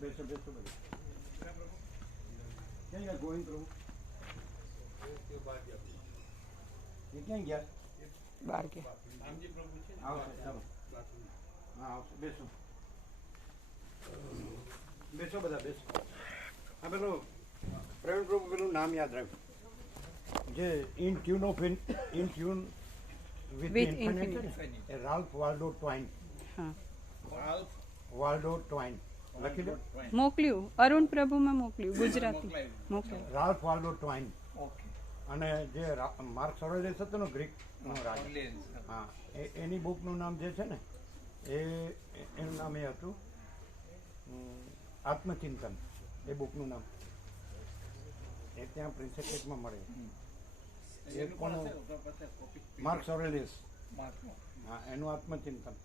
બેસો બેસો બધા ક્યાં ગયા ગોવિંદ પ્રભુ એ ક્યાં ગયા બહાર કે આવશે ચાલો હા આવશે બેસો બેસો બધા બેસો હા પેલું પ્રવીણ પ્રભુ પેલું નામ યાદ રાખ્યું જે in tune of in tune with infinite એ Ralph Waldo Twain Waldo Twain લખી લો મોકલ્યું અરુણ પ્રભુમાં મોકલ્યું ગુજરાતી મોકલ્યું રાલ્ફ વાલ્ડો ટ્વાઇન અને જે માર્ક સોરેલિયસ હતો ને ગ્રીકનો રાજા હા એની બુકનું નામ જે છે ને એનું નામ એ હતું આત્મચિંતન એ બુકનું નામ એ ત્યાં પ્રિન્સેપેટમાં મળે એ કોનું માર્ક સોરેલિયસ હા એનું આત્મચિંતન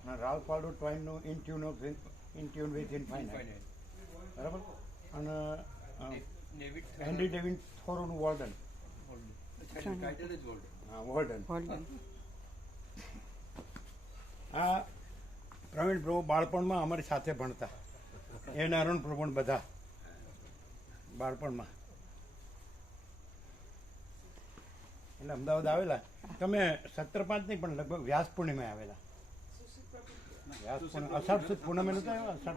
અને રાલ્ફ વાલ્ડો ટ્વાઇનનું ઇન ટ્યુન વિથ ઇન્ફાઇનાઇટ બરાબર અને હેનરી ડેવિડ થોરોનું વોલ્ડન હા વોલ્ડન આ પ્રવીણ પ્રભુ બાળપણમાં અમારી સાથે ભણતા એને અરુણ પ્રભુ બધા બાળપણમાં એટલે અમદાવાદ આવેલા તમે 17/5 નહીં પણ લગભગ વ્યાસ પૂર્ણિમાએ આવેલા વ્યાસ પૂર્ણિમા અષાઢ સુદ પૂનમે નતા આવ્યા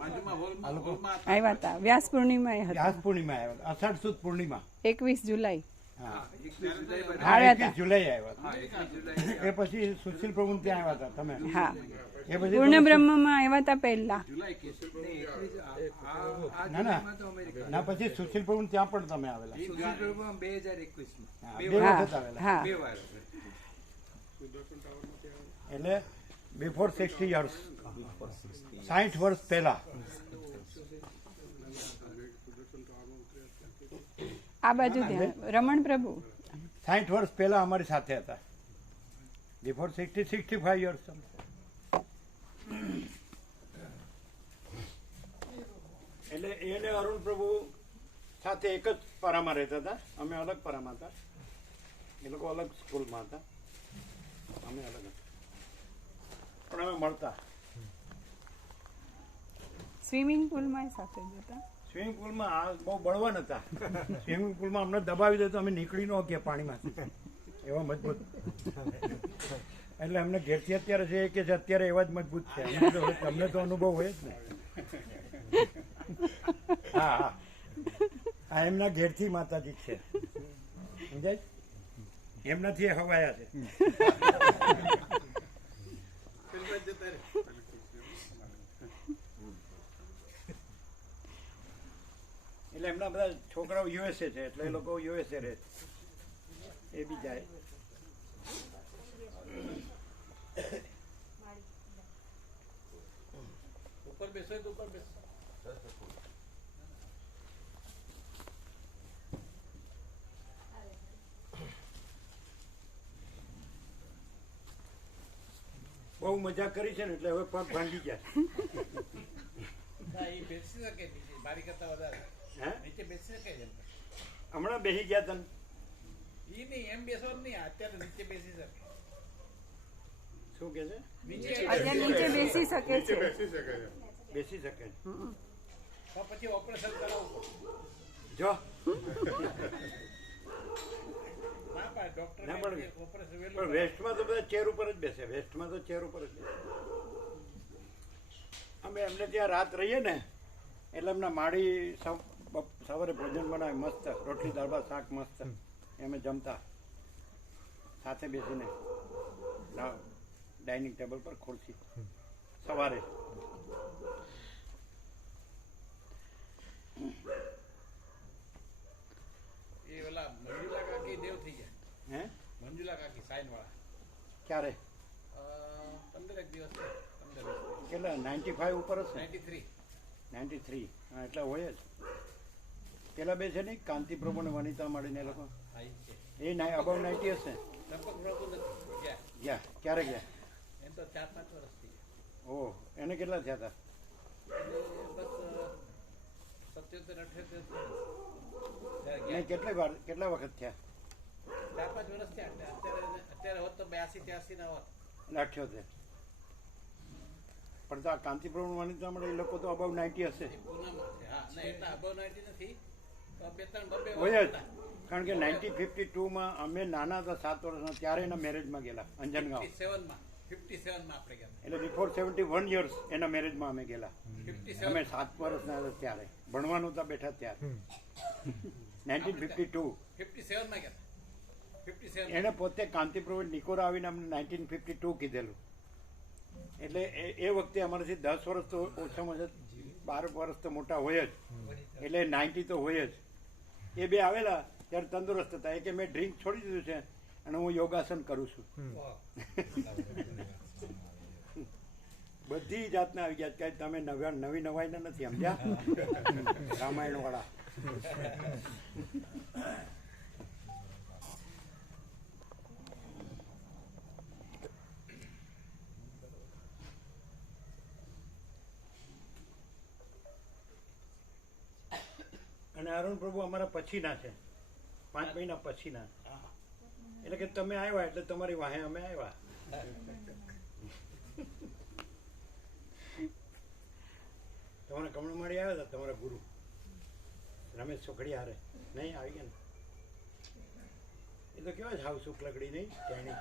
આ લોકો આવ્યા હતા વ્યાસ પૂર્ણિમા વ્યાસ પૂર્ણિમા આવ્યા અષાઢ સુદ પૂર્ણિમા 21 જુલાઈ હા આવ્યા હતા 21 જુલાઈ આવ્યા એ પછી સુશીલ પ્રભુ ત્યાં આવ્યા હતા તમે હા એ પછી પૂર્ણ બ્રહ્મમાં આવ્યા હતા પહેલા ના ના ના પછી સુશીલ પ્રભુ ત્યાં પણ તમે આવેલા 2021 બે વખત આવેલા હા એટલે બિફોર 60 યર્સ 60 વર્ષ પહેલા આ બાજુ ધ્યાન રમણ પ્રભુ 60 વર્ષ પહેલા અમારી સાથે હતા બિફોર 65 યર્સ એટલે એને અરુણ પ્રભુ સાથે એક જ પારામાં રહેતા હતા અમે અલગ પારામાં હતા એ લોકો અલગ સ્કૂલમાં હતા અમે અલગ હતા પણ અમે મળતા સ્વિમિંગ પુલમાં સાથે જતા સ્વિમિંગ પુલમાં આ બહુ બળવાન હતા સ્વિમિંગ પુલમાં અમને દબાવી દે તો અમે નીકળી ન ગયા પાણીમાંથી એવા મજબૂત એટલે અમને ઘેરથી અત્યારે છે કે અત્યારે એવા જ મજબૂત છે તમને તો અનુભવ હોય જ ને હા હા આ એમના ઘેરથી માતાજી છે સમજાય એમનાથી હવાયા છે એટલે એમના બધા છોકરાઓ યુએસએ છે એટલે એ લોકો યુએસએ રહે એ બી જાય ઉપર બેસો તો ઉપર બેસો બહુ મજા કરી છે ને એટલે હવે પગ ભાંગી ગયા એ બેસી શકે નીચે બારી કરતા વધારે નીચે બેસી શકે છે હમણાં બેસી ગયા તને ઈ નહીં એમ બેસવાનું નહીં અત્યારે નીચે બેસી શકે શું કે છે અત્યારે નીચે બેસી શકે છે બેસી શકે તો પછી ઓપરેશન કરાવવું જો ડોક્ટર ના પણ ઓપરેશન પણ વેસ્ટમાં તો બધા ચેર ઉપર જ બેસે વેસ્ટમાં તો ચેર ઉપર જ બેસે અમે એમને ત્યાં રાત રહીએ ને એટલે એમના માળી સવારે ભોજન બનાવે મસ્ત રોટલી દાળ ભાત શાક મસ્ત અમે જમતા સાથે બેસીને ડાઇનિંગ ટેબલ પર ખુરશી સવારે એ ઓલા મંજુલા કાકી દેવ થઈ ગયા હે મંજુલા કાકી સાઈન વાળા ક્યારે 15 દિવસ 15 કેટલા 95 ઉપર હશે 93 93 હા એટલા હોય જ પેલા બે છે ને કાંતિ પ્રભુ ને વનિતા મળીને એ લોકો એ અબાઉ 90 હશે લગભગ પ્રભુ નથી ગયા ક્યારે ગયા એમ તો 4-5 વર્ષ થઈ ગયા ઓહ એને કેટલા થયા હતા બસ 77-78 નહીં કેટલા વખત થયા 4-5 વર્ષ થયા અત્યારે હોત તો 82-83 ના હોત 78 પણ તો આ કાંતિપ્રભુ વાણિજ્ય મળે એ લોકો તો અબાઉ 90 હશે પૂનામાં છે હા ના એટલા above 90 નથી તો બે ત્રણ બબે હોય જ. કારણ કે 1952માં અમે નાના હતા 7 વર્ષના ત્યારે એના મેરેજમાં ગયેલા અંજનગાંવ. 57 માં આપણે ગયા એટલે બિફોર 71 યર્સ એના મેરેજમાં અમે ગયેલા. 57 અમે 7 વર્ષના હતા ત્યારે ભણવાનું હતા બેઠા ત્યારે 1952. 57 માં ગયા 57 એને પોતે કાંતિપ્રભુ નિકોરા આવીને અમને 1952 કીધેલું. એટલે એ વખતે અમારાથી 10 વર્ષ તો ઓછામાં ઓછા 12 વર્ષ તો મોટા હોય જ, એટલે 90 તો હોય જ. એ બે આવેલા ત્યારે તંદુરસ્ત હતા. એ કે મેં ડ્રિંક છોડી દીધું છે અને હું યોગાસન કરું છું. બધી જાતના આવી ગયા કે તમે નવી નવાઈના નથી સમજ્યા રામાયણ વાળા. અને અરુણ પ્રભુ અમારા પછીના છે, 5 મહિના પછીના. એટલે કે તમે આવ્યા એટલે તમારી વાહે અમે આવ્યા. તમારા કમળમાળી આવ્યા હતા તમારા ગુરુ રમેશ ચોકડી હારે નહીં આવી ગયા ને? એ તો કેવા જ હાવ સુખ લગડી નહીં ટેણી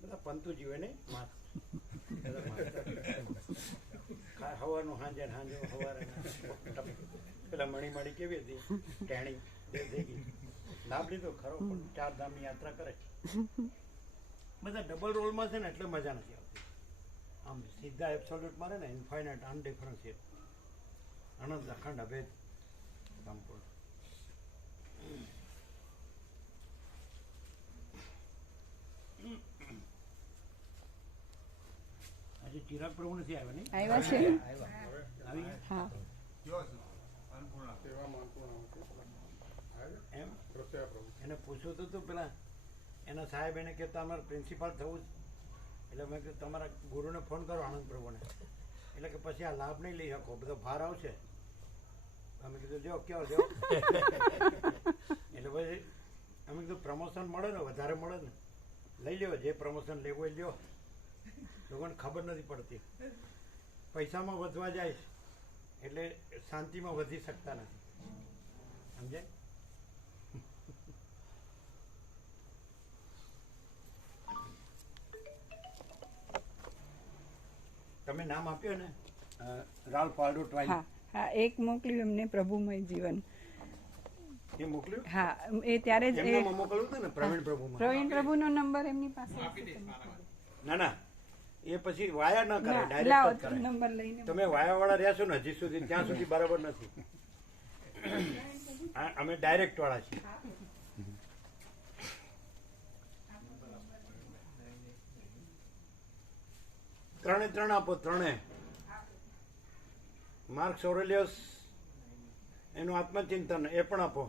બધા પંતુ જીવે નહીં માસ હવાનું હાંજે હવારે પેલા મણી કેવી હતી ટેણી થઈ ગઈ. લાભ લીધો ખરો પણ 4 ધામની યાત્રા કરે. બધા ડબલ રોલમાં છે ને એટલે મજા નથી આવતી. આમ સીધા એબ્સોલ્યુટ મારે ને ઇન્ફાઇનાઇટ અનડિફરન્શિયેટ અનંત અખંડ અભેદ સંપૂર્ણ. આજે ચિરાગ પ્રભુ નથી આવ્યા નહીં? આવ્યા છે આવી ગયા? હા એમ એને પૂછ્યું તો પેલા એના સાહેબ એને કે તમારે પ્રિન્સિપાલ થવું જ. એટલે મેં કીધું તમારા ગુરુને ફોન કરો આનંદ પ્રભુને. એટલે કે પછી આ લાભ નહીં લઈ શકો, બધો ભાર આવશે. અમે કીધું જો કેવો જો એટલે પછી અમે કીધું પ્રમોશન મળે ને વધારે મળે ને લઈ લ્યો, જે પ્રમોશન લેવું એ લ્યો. લોકોને ખબર નથી પડતી, પૈસામાં વધવા જાય એટલે શાંતિમાં વધી શકતા નથી. સમજે? તમે નામ આપ્યું ને રાલ્ફ વાલ્ડો ટ્વાઇન. હા હા એક મોકલ્યું એમને પ્રભુમય જીવન. એ મોકલ્યું? હા એ ત્યારે જ એમનામાં મોકલ્યું હતું ને પ્રવીણ પ્રભુમાં. પ્રવીણ પ્રભુનો નંબર એમની પાસે હશે. ના ના એ પછી વાયા ન કરે, લાવો ડાયરેક્ટ જ કરે. નંબર લઈને તમે વાયા વાળા રહ્યા છો ને હજી સુધી, ત્યાં સુધી બરાબર નથી. અમે ડાયરેક્ટ વાળા છીએ. ત્રણ આપો, ત્રણે. માર્કસ ઓરેલિયસ એનું આત્મચિંતન એ પણ આપો.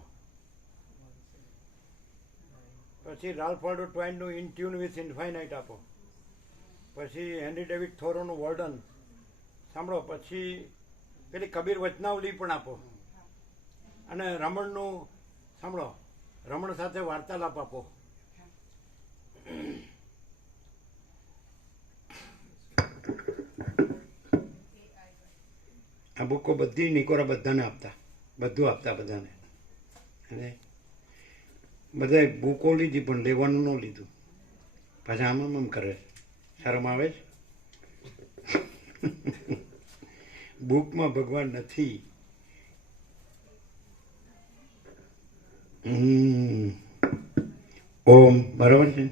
પછી રાલ્ફ વાલ્ડો ટ્વાઇનનું ઇન ટ્યુન વિથ ઇન્ફાઇનાઇટ આપો. પછી હેનરી ડેવિડ થોરોનું વર્ડન સાંભળો. પછી પેલી કબીર વચનાવલી પણ આપો. અને રમણનું સાંભળો, રમણ સાથે વાર્તાલાપ આપો. આ બુકો બધી નિકોરા બધાને આપતા, બધું આપતા બધાને. અને બધાએ બુકો લીધી પણ લેવાનું ન લીધું. પાછા આમ કરે, શરમ આવે છે. બુકમાં ભગવાન નથી. ઓમ બરાબર છે.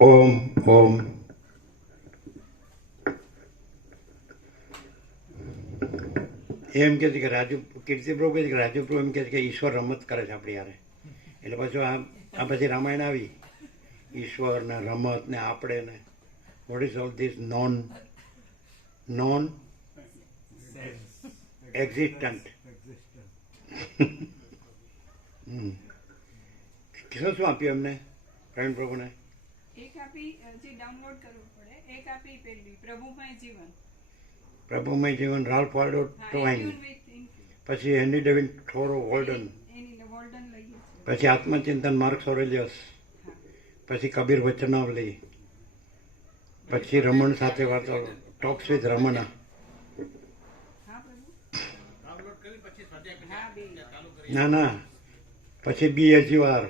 ઓમ ઓમ એમ કે છે કે રાજુ કીર્તિપ્રભુ કહે છે કે રાજુપ્રભુ એમ કહે છે કે ઈશ્વર રમત કરે છે આપણી યારે. એટલે પછી આ પછી રામાયણ આવી. ઈશ્વર ને રમત ને આપણે ને what is all this non existent. શું આપ્યું એમને પ્રવીણ પ્રભુને? એક આપી જે ડાઉનલોડ કરવું પડે, એક આપી પેલી પ્રભુમય જીવન. પ્રભુમય જીવન રાલ્ફ વાલ્ડો ટ્વાઇન. પછી હેનરી ડેવિડ થોરો વર્ડન. પછી આત્મચિંતન માર્કસ ઓરેલિયસ. પછી કબીર વચનાવલી. પછી રમણ સાથે વાતો, ટોક્સ વિથ રમણા. હા પ્રભુ ડાઉનલોડ કરી પછી સ્વાધ્યાય પછી હા બે ચાલુ કરી. ના પછી BHUR,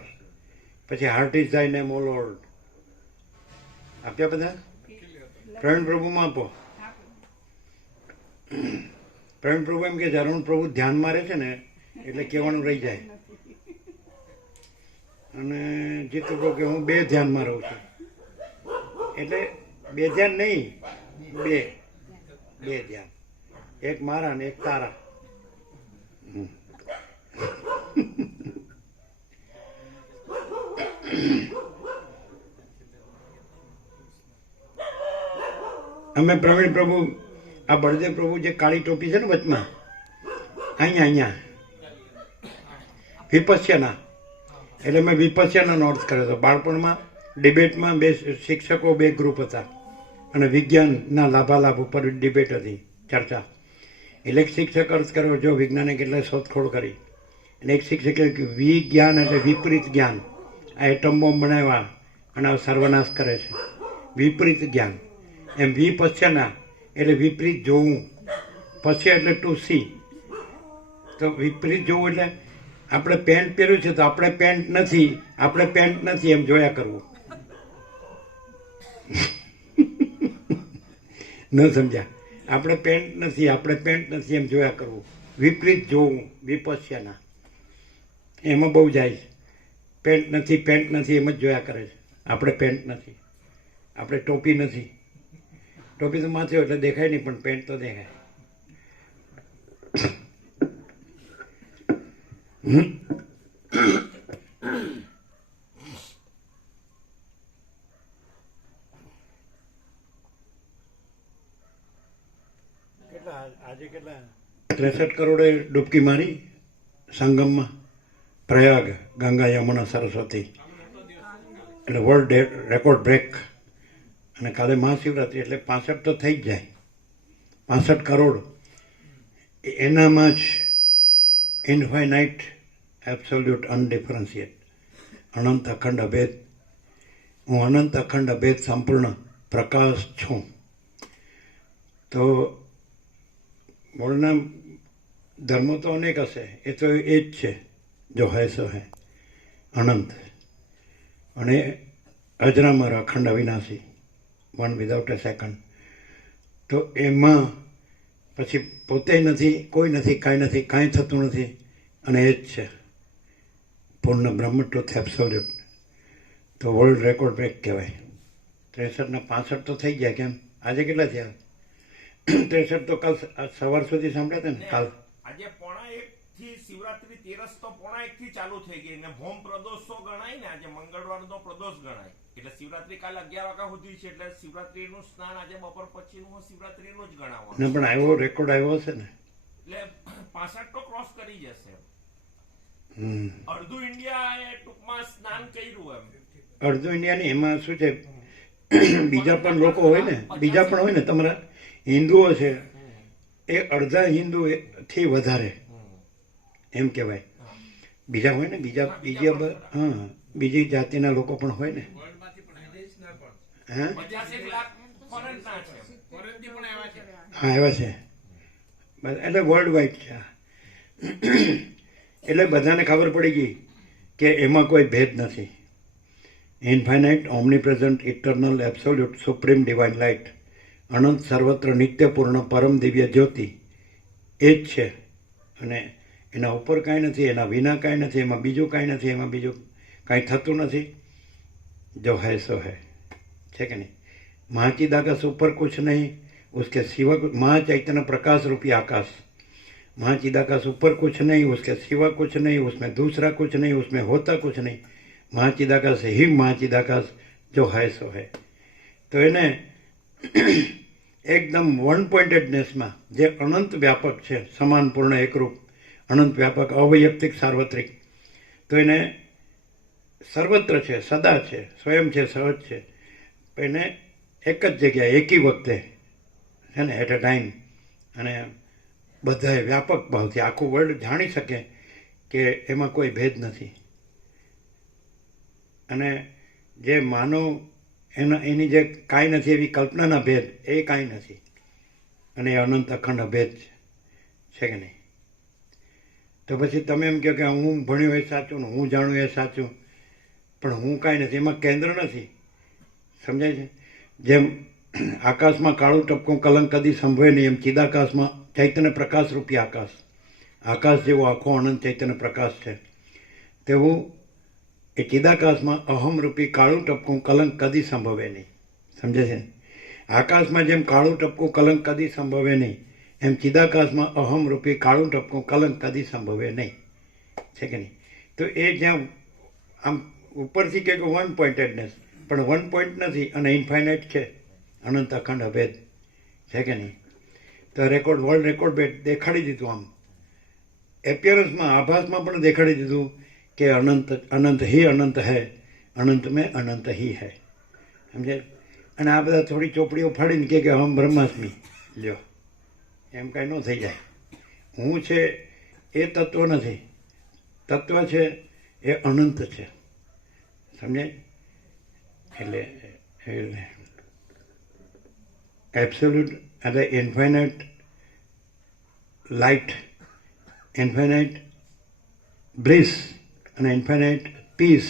પછી heart is thy name O Lord આપ્યા બધા. પ્રવીણ પ્રભુમાં આપો. હા પ્રભુ પ્રવીણ પ્રભુ એમ કે અરુણ પ્રભુ ધ્યાનમાં રહે છે ને એટલે કહેવાનું રહી જાય. અને જીતુ પ્રભુ કે હું બે ધ્યાનમાં રહું છું. એટલે બે ધ્યાન નહીં, બે ધ્યાન, એક મારા ને એક તારા. અમે પ્રવીણ પ્રભુ, આ બળદેવ પ્રભુ જે કાળી ટોપી છે ને વચમાં, અહીંયા વિપસ્યના, એટલે મેં વિપસ્યનાનો અર્થ કર્યો હતો. બાળપણમાં ડિબેટમાં બે શિક્ષકો, બે ગ્રુપ હતા અને વિજ્ઞાનના લાભાલાભ ઉપર ડિબેટ હતી, ચર્ચા. એટલે એક શિક્ષક અર્થ કર્યો, જો વિજ્ઞાને કેટલાય શોધખોળ કરી, અને એક શિક્ષકે વિજ્ઞાન એટલે વિપરીત જ્ઞાન. આ એટમ બોમ્બ બનાવ્યા અને આ સર્વનાશ કરે છે, વિપરીત જ્ઞાન. એમ વિપસ્યના એટલે વિપરીત જોવું, પશ્ય એટલે ટુ સી. તો વિપરીત જોવું એટલે આપણે પેન્ટ પહેર્યું છે તો આપણે પેન્ટ નથી એમ જોયા કરવું. ન સમજ્યા? આપણે પેન્ટ નથી એમ જોયા કરવું, વિપરીત જોવું, વિપસ્યના. એમાં બહુ જાય છે. પેન્ટ નથી એમ જ જોયા કરે છે. આપણે પેન્ટ નથી, આપણે ટોપી નથી. ટોપી તો માથે એટલે દેખાય નહીં, પણ પેન્ટ તો દેખાય. આજે કેટલા 63 કરોડે ડૂબકી મારી સંગમમાં, પ્રયાગ, ગંગા, યમુના, સરસ્વતી. એટલે વર્લ્ડ રેકોર્ડ બ્રેક. અને કાલે મહાશિવરાત્રિ એટલે 65 તો થઈ જ જાય. 65 કરોડ એનામાં જ ઇન્ફાઇનાઇટ, એબ્સોલ્યુટ, અનડિફરન્શિએટ, અનંત અખંડ અભેદ. હું અનંત અખંડ અભેદ સંપૂર્ણ પ્રકાશ છું. તો મૂળના ધર્મો તો અનેક હશે, એ તો એ જ છે, જો હૈ સો હૈ, અનંત. અને અજરામર, અખંડ, અવિનાશી, વન વિધાઉટ એ સેકન્ડ. તો એમાં પછી પોતે નથી, કોઈ નથી, કાંઈ થતું નથી, અને એ જ છે પૂર્ણ બ્રહ્મ, ટ્રુથ, એબ્સોલ્યુટ. તો વર્લ્ડ રેકોર્ડ બ્રેક કહેવાય. 63 ને 65 તો થઈ ગયા. કેમ આજે કેટલા થયા? 63 તો કાલ સવાર સુધી સાંભળ્યા હતા ને. કાલ આજે 1:30 થી શિવરાત્રી તેરસ તો 1:30 થી ચાલુ થઈ ગઈ ને ભોમ પ્રદોષો ગણાય ને. આજે મંગળવારનો પ્રદોષ ગણાય, એટલે શિવરાત્રી કાલ 11 વાગ્યા સુધી છે. એટલે શિવરાત્રીનું સ્નાન આજે બપોર પછીનું શિવરાત્રીનું જ ગણાવવાનું. ના, પણ આવ્યો રેકોર્ડ આવ્યો હશે ને, એટલે 65 તો ક્રોસ કરી જશે. હમ. અડધું ઇન્ડિયા એ ટૂંકમાં સ્નાન કર્યું એમ. અડધું ઇન્ડિયાની. એમાં શું છે, બીજા પણ લોકો હોય ને, તમારા હિન્દુઓ છે એ અડધા હિન્દુ થી વધારે એમ કહેવાય. બીજા હોય ને, બીજી જાતિના લોકો પણ હોય ને. વર્લ્ડમાંથી પણ દેશના પણ હા 50 લાખ ફોરેનના છે. ફોરેનથી પણ આવ્યા છે. હા, એવા છે. એટલે વર્લ્ડ વાઇડ છે. એટલે બધાને ખબર પડી ગઈ કે એમાં કોઈ ભેદ નથી. Infinite, omnipresent, eternal, absolute, supreme divine light, અનંત, સર્વત્ર, નિત્યપૂર્ણ, પરમ દિવ્ય જ્યોતિ એ જ છે. અને એના ઉપર કાંઈ નથી, એના વિના કાંઈ નથી, એમાં બીજું કાંઈ નથી, એમાં બીજું કાંઈ થતું નથી. જો હૈ સો હૈ, છે કે નહીં? महाचिदाकाश ऊपर कुछ नहीं, उसके सिवा महाचैतन्य प्रकाश रूपी आकाश. महाचिदाकाश ऊपर कुछ नहीं, उसके सिवा कुछ नहीं, उसमें दूसरा कुछ नहीं, उसमें होता कुछ नहीं. महाचिदाकाश ही महाचिदाकाश, जो है सो है. तो એને એકદમ વન પોઇન્ટેડનેસમાં જે અનંત વ્યાપક છે, સમાન, પૂર્ણ, એકરૂપ, અનંત વ્યાપક, અવૈયક્તિક, સાર્વત્રિક. તો એને સર્વત્ર છે, સદા છે, સ્વયં છે, સહજ છે. એને એક જ જગ્યાએ એકી વખતે છે ને, એટ અ ટાઈમ. અને બધાએ વ્યાપક ભાવથી આખું વર્લ્ડ જાણી શકે કે એમાં કોઈ ભેદ નથી. અને જે માનવ એની જે કાંઈ નથી એવી કલ્પનાના ભેદ એ કાંઈ નથી, અને એ અનંત અખંડ અભેદ છે કે નહીં? તો પછી તમે એમ કહો કે હું ભણ્યો એ સાચું ને હું જાણું એ સાચું, પણ હું કાંઈ નથી, એમાં કેન્દ્ર નથી. સમજાય છે? જેમ આકાશમાં કાળું ટપકું કલંક કદી સંભવે નહીં, એમ ચિદાકાશમાં ચૈતન્ય પ્રકાશ રૂપી આકાશ, આકાશ જેવો આખો અનંત ચૈતન્ય પ્રકાશ છે, તેવું એ ચિદાકાશમાં અહમ રૂપી કાળું ટપકું કલંક કદી સંભવે નહીં. સમજે છે? આકાશમાં જેમ કાળું ટપકું કલંક કદી સંભવે નહીં, એમ ચિદાકાશમાં અહમ રૂપી કાળું ટપકું કલંક કદી સંભવે નહીં. છે કે નહીં? તો એ જ્યાં આમ ઉપરથી કે વન પોઈન્ટેડનેસ, પણ વન પોઈન્ટ નથી અને ઇન્ફાઇનાઇટ છે, અનંત અખંડ અભેદ. છે કે નહીં? તો રેકોર્ડ, વર્લ્ડ રેકોર્ડ દેખાડી દીધું, આમ એપિયરન્સમાં આભાસમાં પણ દેખાડી દીધું કે અનંત અનંત હી અનંત હૈ, અનંત મેં અનંત હી હૈ. સમજે? અને આ બધા થોડી ચોપડીઓ ફાડીને કે હમ બ્રહ્માસ્મી, લ્યો, એમ કાંઈ ન થઈ જાય. હું છે એ તત્વ નથી, તત્વ છે એ અનંત છે. સમજાય? એટલે એબ્સોલ્યુટ એટલે ઇન્ફાઇનાઇટ લાઇટ, ઇન્ફાઇનાઇટ બ્લિસ અને ઇન્ફાઇનાઇટ પીસ,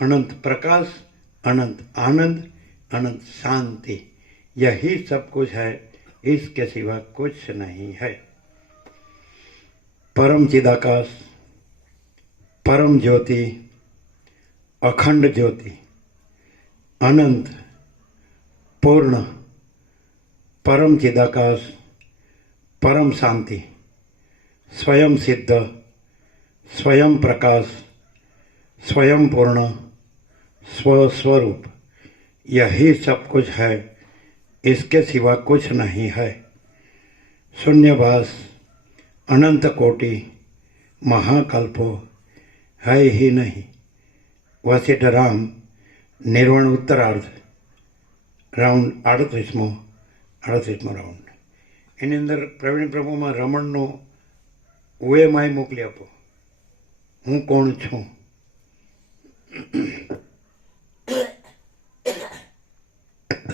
अनंत प्रकाश, अनंत आनंद, अनंत शांति, यही सब कुछ है, इसके सिवा कुछ नहीं है. परम चिदाकाश, परम ज्योति, अखंड ज्योति, अनंत, पूर्ण, परम चिदाकाश, परम शांति, स्वयं सिद्ध, स्वयं प्रकाश, स्वयं पूर्ण, स्वस्वरूप, यही सब कुछ है, इसके सिवा कुछ नहीं है. शून्यवास, अनंत कोटि, महाकल्पो है ही नहीं. वशिष्ठ राम, निर्वाण उत्तरार्ध, રાઉન્ડ 38મો રાઉન્ડ. એની અંદર પ્રવીણ પ્રભુમાં રમણનો ઓએમઆઈ મોકલી આપો, હું કોણ છું.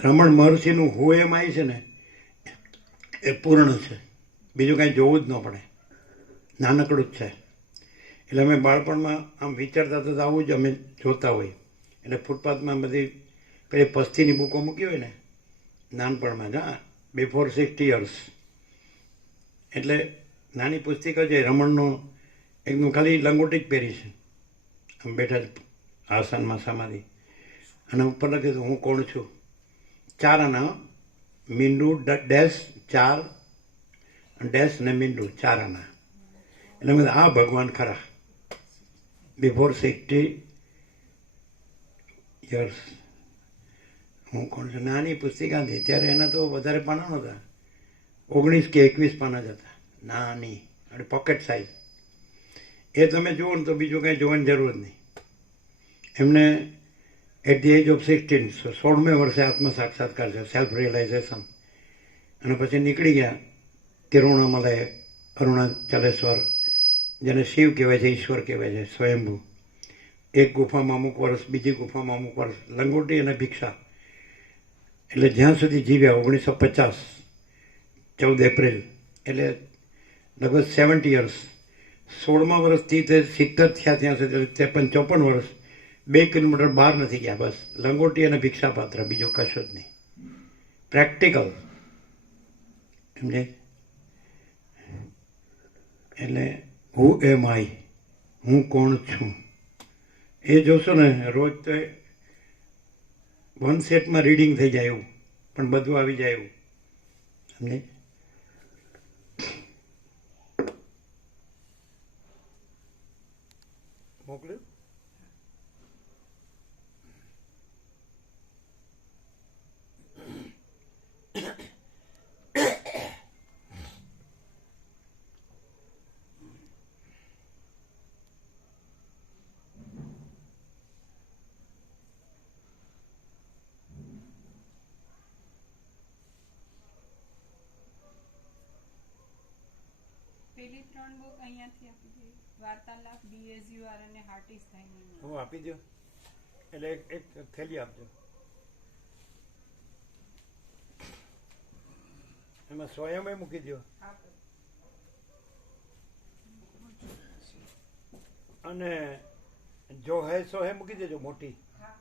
રમણ મહર્ષિનું ઓએમઆઈ છે ને એ પૂર્ણ છે, બીજું કાંઈ જોવું જ ન પડે, નાનકડું જ છે. એટલે અમે બાળપણમાં આમ વિચારતા તો આવું જ અમે જોતા હોય. એટલે ફૂટપાથમાં બધી પેલી પસ્તીની બુકો મૂકી હોય ને નાનપણમાં જ, હા, બિફોર 60 years, એટલે નાની પુસ્તિકા છે રમણનો, એકદમ ખાલી લંગોટી જ પહેરી છે, આમ બેઠા જ આસનમાં સમાધિ, અને ઉપર લખી હું કોણ છું. 4 આના, મીંડું ડેશ 4 ડેશ ને મીંડું 4 આના. એટલે મેં આ ભગવાન ખરા, બિફોર 60 years. હું કોણ છું. નાની પુસ્તિકા હતી ત્યારે એના તો વધારે પાના નહોતા, 19 કે 21 પાના જ હતા, નાની અને પોકેટ સાઇઝ. એ તમે જુઓ ને તો બીજું કાંઈ જોવાની જરૂર જ નહીં. એમને એટ ધી એજ ઓફ 16, 16મે વર્ષે આત્મ સાક્ષાત્કાર છે, સેલ્ફ રિયલાઇઝેશન. અને પછી નીકળી ગયા તિરુવણામલય, અરુણાચલેશ્વર, જેને શિવ કહેવાય છે, ઈશ્વર કહેવાય છે, સ્વયંભૂ. એક ગુફામાં અમુક વર્ષ, બીજી ગુફામાં અમુક વર્ષ, લંગોટી અને ભિક્ષા. એટલે જ્યાં સુધી જીવ્યા 1950, 14 એપ્રિલ, એટલે લગભગ 70 years. 16મા વર્ષથી તે 70 થયા ત્યાં સુધી 53-54 વર્ષ 2 કિલોમીટર બહાર નથી ગયા, બસ લંગોટી અને ભિક્ષાપાત્ર, બીજું કશું જ નહીં. પ્રેક્ટિકલ, સમજે? એટલે હુ એમ આઈ, હું કોણ છું, એ જોશો ને રોજ તો 1 સેટમાં રીડિંગ થઈ જાય એવું, પણ બધું આવી જાય એવું. સમજે? મોકલ્યું? પેલી 3 બુક અહીંયાથી આપી દે, વાર્તાલાપ, BSUR અને હાર્ટ ઇઝ થાઇની. હું આપી દો, એટલે એક થેલી આપજો. એમાં સ્વયં મૂકી દો. હા અને જો હે સો હે મૂકી દેજો મોટી. હા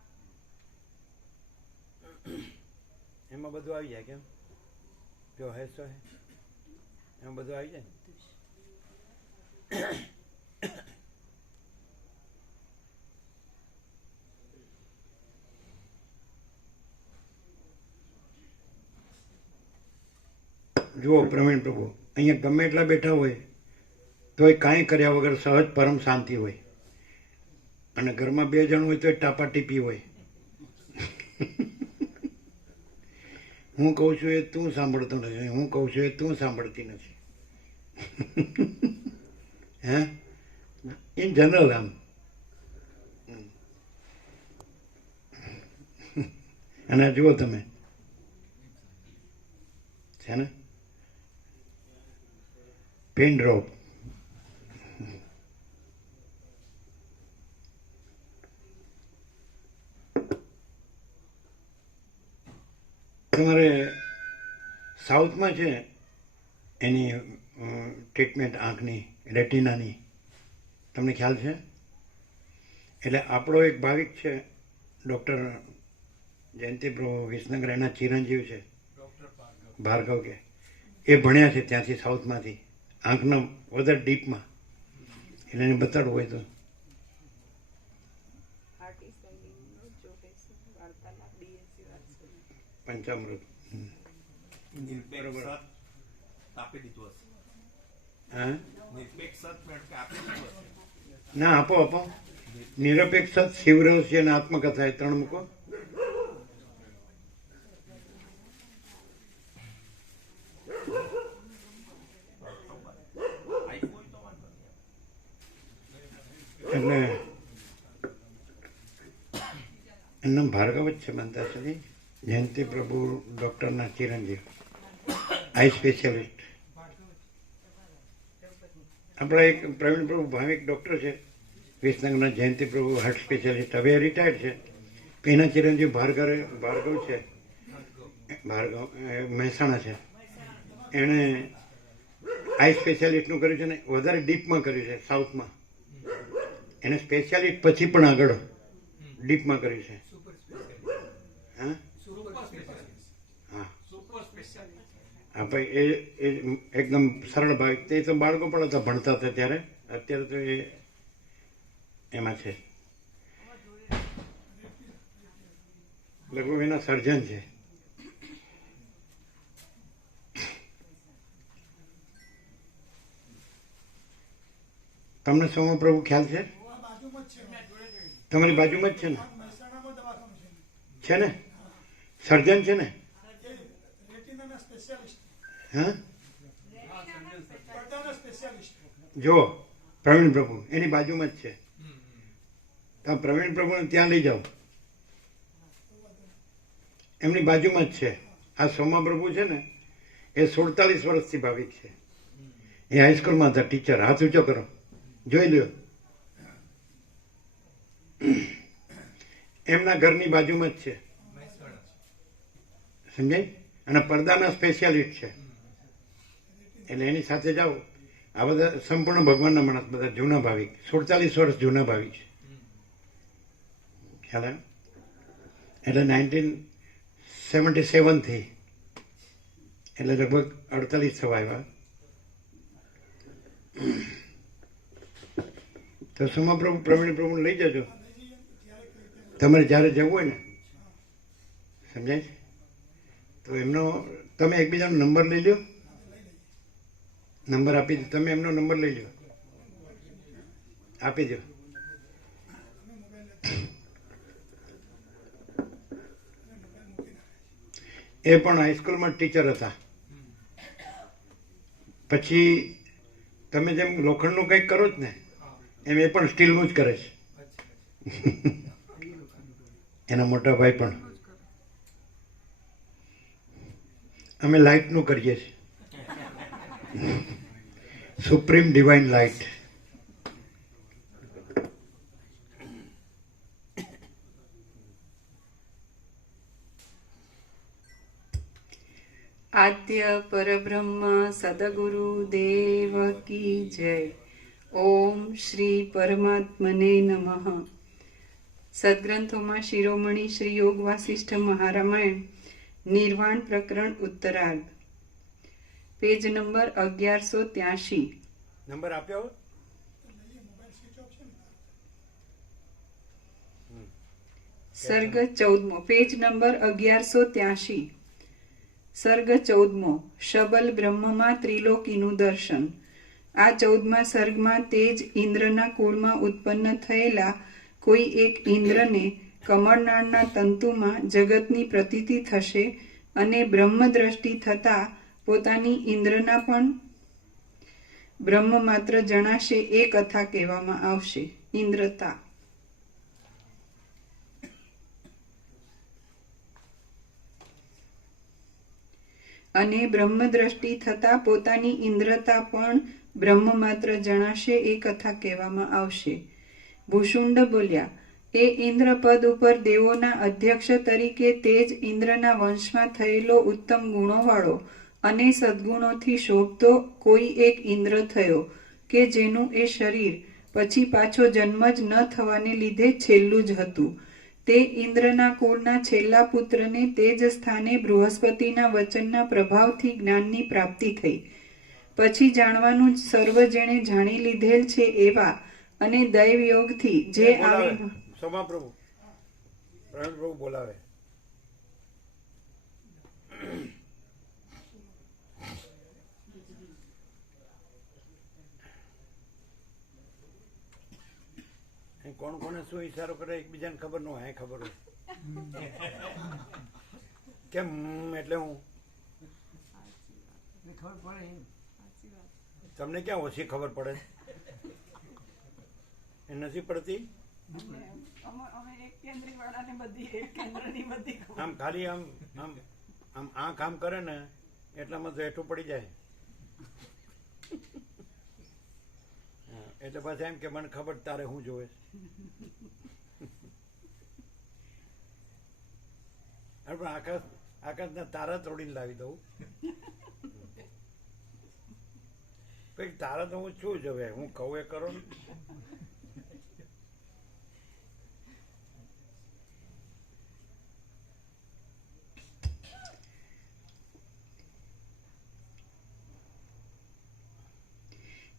એમાં બધું આવી જાય કેમ? જો હે સો હે એમાં બધું આવી જાય ને. જુઓ પ્રવીણ પ્રભુ, અહીંયા ગમે એટલા બેઠા હોય તોય કાંઈ કર્યા વગર સહજ પરમ શાંતિ હોય. અને ઘરમાં 2 જણ હોય તોય ટાપા ટીપી હોય. હું કહું છું એ તું સાંભળતો નથી, હું કહું છું એ તું સાંભળતી નથી. હે ઇન જનરલ આમ. અને આ જુઓ તમે છે ને પિન ડ્રોપ. તમારે સાઉથમાં છે એની ટ્રીટમેન્ટ આંખની રેટિનાની, તમને ખ્યાલ છે? એટલે આપણો એક ભાવિક છે ડૉક્ટર જયંતિ પ્રભુ વિસનગર, એના ચિરંજીવ છે ભાર્ગવ કે, એ ભણ્યા છે ત્યાંથી સાઉથમાંથી આંખના વધારે ડીપમાં. એટલે એને બતાડવું હોય તો પંચામૃત. નિરપેક્ષ સત આપી દીધું હશે. હા નિરપેક્ષ સત મેળવ કે આપી દીધું હશે. ના આપો આપો. નિરપેક્ષ શિવરહસ્ય અને આત્મકથા એ 3 મૂકો. આપ્યું હોય તો વાંધો નહીં. એટલે એનું નામ ભાર્ગવ જ છે બનતા સુધી. જયંતિ પ્રભુ ડૉક્ટરના ચિરંજીવ, આઈ સ્પેશિયાલિસ્ટ. આપણા એક પ્રવીણ પ્રભુ ભાવિક ડૉક્ટર છે વિસનગરના, જયંતિ પ્રભુ હાર્ટ સ્પેશિયાલિસ્ટ, હવે રિટાયર્ડ છે. એના ચિરંજીવ ભાર્ગવ છે, ભાર્ગવ મહેસાણા છે. એણે આઈ સ્પેશિયાલિસ્ટનું કર્યું છે ને વધારે ડીપમાં કર્યું છે સાઉથમાં. એને સ્પેશિયાલિસ્ટ પછી પણ આગળ ડીપમાં કર્યું છે. હા હા ભાઈ, એ એકદમ સરળ ભાવિક. તે તો બાળકો પણ હતા, ભણતા હતા ત્યારે. અત્યારે તો એ એમાં છે, લગભગ એના સર્જન છે. તમને સોમા પ્રભુ ખ્યાલ છે? તમારી બાજુમાં જ છે ને? છે ને? સર્જન છે ને? હા જો પ્રવીણ પ્રભુ એની બાજુમાં જ છે. તમે પ્રવીણ પ્રભુને ત્યાં લઈ જાઓ, એમની બાજુમાં જ છે. આ સોમા પ્રભુ છે ને એ 47 વર્ષથી ભાવિક છે. એ હાઈસ્કૂલમાં હતા ટીચર. હાથ ઊંચો કરો, જોઈ લ્યો. એમના ઘરની બાજુમાં જ છે, સમજાય? અને પડદાના સ્પેશિયાલિસ્ટ છે. એટલે એની સાથે જાઓ. આ બધા સંપૂર્ણ ભગવાનના માણસ, બધા જૂના ભાવિક, 47 વર્ષ જૂના ભાવિક છે. ખ્યાલ આવ્યો? એટલે 1977 થી, એટલે લગભગ 48 થવા આવ્યા. તો સોમા પ્રભુ પ્રવીણ પ્રભુને લઈ જજો તમારે જ્યારે જવું હોય ને, સમજાય છે? તો એમનો તમે એકબીજાનો નંબર લઈ લો, નંબર આપી દો. તમે એમનો નંબર લઈ લો, આપી દો. એ પણ હાઈસ્કૂલમાં ટીચર હતા. પછી તમે જેમ લોખંડનું કંઈક કરો જ ને, એમ એ પણ સ્ટીલનું જ કરે છે. એના મોટા ભાઈ પણ. અમે લાઇટનું કરીએ છીએ, સુપ્રીમ ડિવાઇન લાઇટ. આદ્ય પરબ્રહ્મ સદગુરુ દેવ કી જય. ઓમ શ્રી પરમાત્મને નમઃ. સદગ્રંથોમાં શિરોમણી શ્રી યોગ વાસિષ્ઠ મહારામાયણ નિર્વાણ પ્રકરણ ઉત્તરાર્ધ, પેજ નંબર 1183. નંબર આપ્યો? સર્ગ 14મો, પેજ નંબર 1183. સર્ગ 14મો, શબલ બ્રહ્મમાં ત્રિલોકીનું દર્શન. આ 14મા સર્ગમાં તેજ ઇન્દ્રના કુળમાં ઉત્પન્ન થયેલા કોઈ એક ઇન્દ્રને કમળનાળના તંતુમાં જગતની પ્રતીતિ થશે અને બ્રહ્મદ્રષ્ટિ થતા પોતાની ઇન્દ્રના પણ બ્રહ્મ માત્ર જણાશે એ કથા કહેવામાં આવશે. ઇન્દ્રતા. અને બ્રહ્મદ્રષ્ટિ થતા પોતાની ઇન્દ્રતા પણ બ્રહ્મ માત્ર જણાશે એ કથા કહેવામાં આવશે. ભૂષુંડ બોલ્યા, એ ઇન્દ્રપદ ઉપર દેવોના અધ્યક્ષ તરીકે તેજ ઇન્દ્રના વંશમાં થયેલો ઉત્તમ ગુણોવાળો અને સદ્ગુણોથી શોભતો કોઈ એક ઇન્દ્ર થયો કે જેનું એ શરીર પછી પાછો જન્મ જ ન થવાને લીધે છેલ્લું જ હતું. તે ઇન્દ્રના કુળના છેલ્લા પુત્રને તે જ સ્થાને બૃહસ્પતિના વચનના પ્રભાવથી જ્ઞાનની પ્રાપ્તિ થઈ. પછી જાણવાનું સર્વ જેણે જાણી લીધેલ છે એવા અને દૈવ યોગથી જે આવી સોમાપ્રભુ પ્રણવ બોલાવે. કોણ કોને શું ઈશારો કરે એકબીજાને ખબર ન હોય, ખબર હોય કેમ એટલે હું તમને ક્યાં ઓછી ખબર પડે? એ નથી પડતી. આમ ખાલી આમ આમ આમ આંખ આમ કરે ને એટલામાં તો હેઠું પડી જાય. એટલે પછી એમ કે મને ખબર તારે હું જોવે. આકાશના તારા તોડીને લાવી દઉં. પછી તારા તો હું શું જોવે, હું કહું એ કરો ને.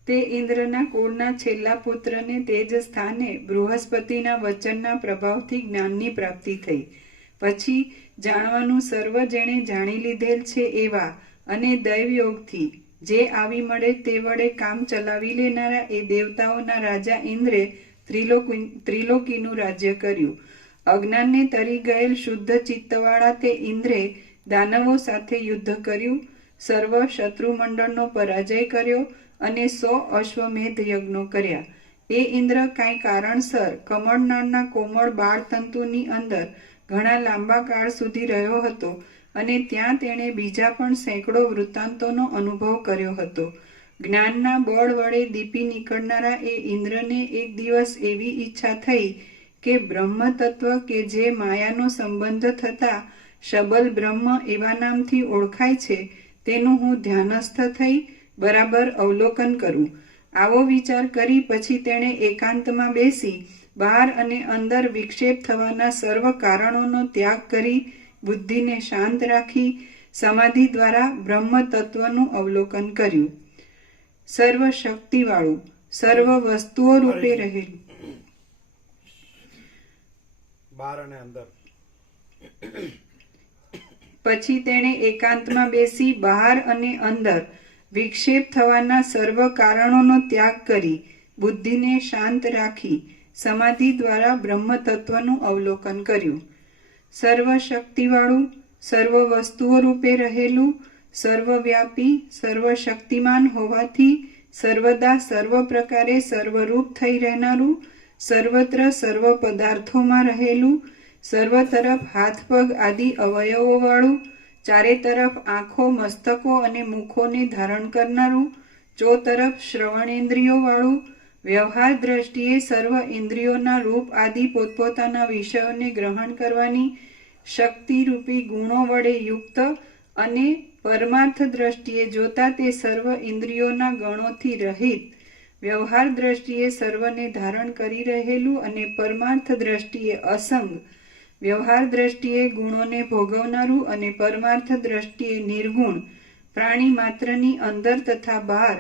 તે ઇન્દ્રના કુળના છેલ્લા પુત્રને તે જ સ્થાને બૃહસ્પતિના વચનના પ્રભાવથી જ્ઞાનની પ્રાપ્તિ થઈ. પછી જાણવાનું સર્વ જેણે જાણી લીધેલ છે એવા અને દૈવયોગથી જે આવી મળે તે વડે કામ ચલાવી લેનારા એ દેવતાઓના રાજા ઇન્દ્રે ત્રિલોકીનું રાજ્ય કર્યું. અજ્ઞાનને તરી ગયેલ શુદ્ધ ચિત્તવાળા તે ઇન્દ્રે દાનવો સાથે યુદ્ધ કર્યું, સર્વ શત્રુમંડળનો પરાજય કર્યો અને 100 અશ્વમેધ યજ્ઞો કર્યા. એ ઇન્દ્ર કાંઈ કારણસર કમળનાળના કોમળ બાળતંતુની અંદર ઘણા લાંબા કાળ સુધી રહ્યો હતો અને ત્યાં તેણે બીજા પણ સેંકડો વૃત્તાંતોનો અનુભવ કર્યો હતો. જ્ઞાનના બળ વડે દીપી નીકળનારા એ ઇન્દ્રને એક દિવસ એવી ઈચ્છા થઈ કે બ્રહ્મ તત્વ કે જે માયાનો સંબંધ થતા શબલ બ્રહ્મ એવા નામથી ઓળખાય છે તેનું હું ધ્યાનસ્થ થઈ બરાબર અવલોકન કરું. આવો વિચાર કરી પછી તેણે એકાંતમાં બેસી બહાર અને અંદર વિક્ષેપ થવાના સર્વ કારણોનો ત્યાગ કરી બુદ્ધિને શાંત રાખી સમાધિ દ્વારા બ્રહ્મ તત્વનું અવલોકન કર્યું. સર્વ શક્તિવાળું, સર્વ વસ્તુઓ રૂપે રહેલું. બહાર અને અંદર. પછી તેણે એકાંતમાં બેસી બહાર અને અંદર વિક્ષેપ થવાના સર્વ કારણોનો ત્યાગ કરી બુદ્ધિને શાંત રાખી સમાધિ દ્વારા બ્રહ્મ તત્વનું અવલોકન કર્યું. સર્વ શક્તિવાળું, સર્વ વસ્તુઓ રૂપે રહેલું, સર્વવ્યાપી, સર્વશક્તિમાન હોવાથી સર્વદા સર્વ પ્રકારે સર્વરૂપ થઈ રહેનારું, સર્વત્ર સર્વ પદાર્થોમાં રહેલું, સર્વ તરફ હાથ પગ આદિ અવયવોવાળું, ચારે તરફ આંખો, મસ્તકો અને મુખોને ધારણ કરનારું, ચોતરફ શ્રવણેન્દ્રિયોવાળું, વ્યવહાર દ્રષ્ટિએ સર્વ ઇન્દ્રિયોના રૂપ આદિ પોતપોતાના વિષયોને ગ્રહણ કરવાની શક્તિરૂપી ગુણો વડે યુક્ત અને પરમાર્થ દ્રષ્ટિએ જોતા તે સર્વ ઇન્દ્રિયોના ગણોથી રહિત, વ્યવહાર દ્રષ્ટિએ સર્વને ધારણ કરી રહેલું અને પરમાર્થ દ્રષ્ટિએ અસંગ, વ્યવહાર દ્રષ્ટિએ ગુણોને ભોગવનારું અને પરમાર્થ દ્રષ્ટિએ નિર્ગુણ, પ્રાણી માત્રની અંદર તથા બહાર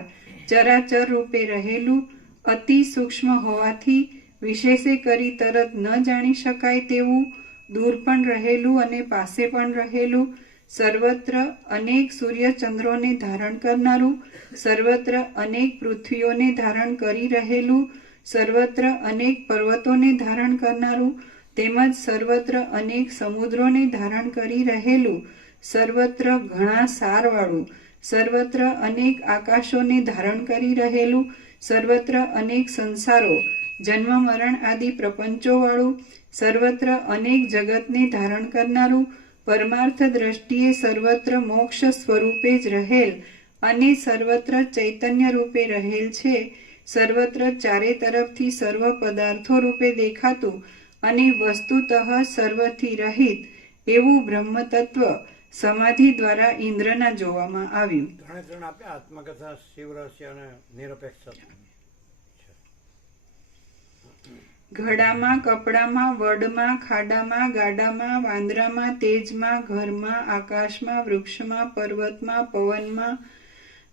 ચરાચર રૂપે રહેલું, અતિ સૂક્ષ્મ હોવાથી વિશેષે કરી તરત ન જાણી શકાય તેવું, દૂર પણ રહેલું અને પાસે પણ રહેલું, સર્વત્ર અનેક સૂર્યચંદ્રોને ધારણ કરનારું, સર્વત્ર અનેક પૃથ્વીઓને ધારણ કરી રહેલું, સર્વત્ર અનેક પર્વતોને ધારણ કરનારું, તેમજ સર્વત્ર અનેક સમુદ્રોને ધારણ કરી રહેલું, સર્વત્ર ઘણા સારવાળું, સર્વત્ર અનેક આકાશોને ધારણ કરી રહેલું, સર્વત્ર અનેક સંસારો, જન્મ મરણ આદિ પ્રપંચોવાળું, સર્વત્ર અનેક જગતને ધારણ કરનારું, પરમાર્થ દ્રષ્ટિએ સર્વત્ર મોક્ષ સ્વરૂપે જ રહેલ અને સર્વત્ર ચૈતન્ય રૂપે રહેલ છે, સર્વત્ર ચારે તરફથી સર્વ પદાર્થો રૂપે દેખાતું અને વસ્તુતઃ સર્વથી રહિત એવું બ્રહ્મ તત્વ સમાધિ દ્વારા ઇન્દ્રના જોવામાં આવ્યું. ત્રણે ત્રણ આપ્યા, આત્મકથા, શિવ રહસ્ય અને નિરપેક્ષ. ઘડામાં, કપડામાં, વડમાં, ખાડામાં, ગાડામાં, વાંદરામાં, તેજમાં, ઘરમાં, આકાશમાં, વૃક્ષમાં, પર્વતમાં, પવનમાં,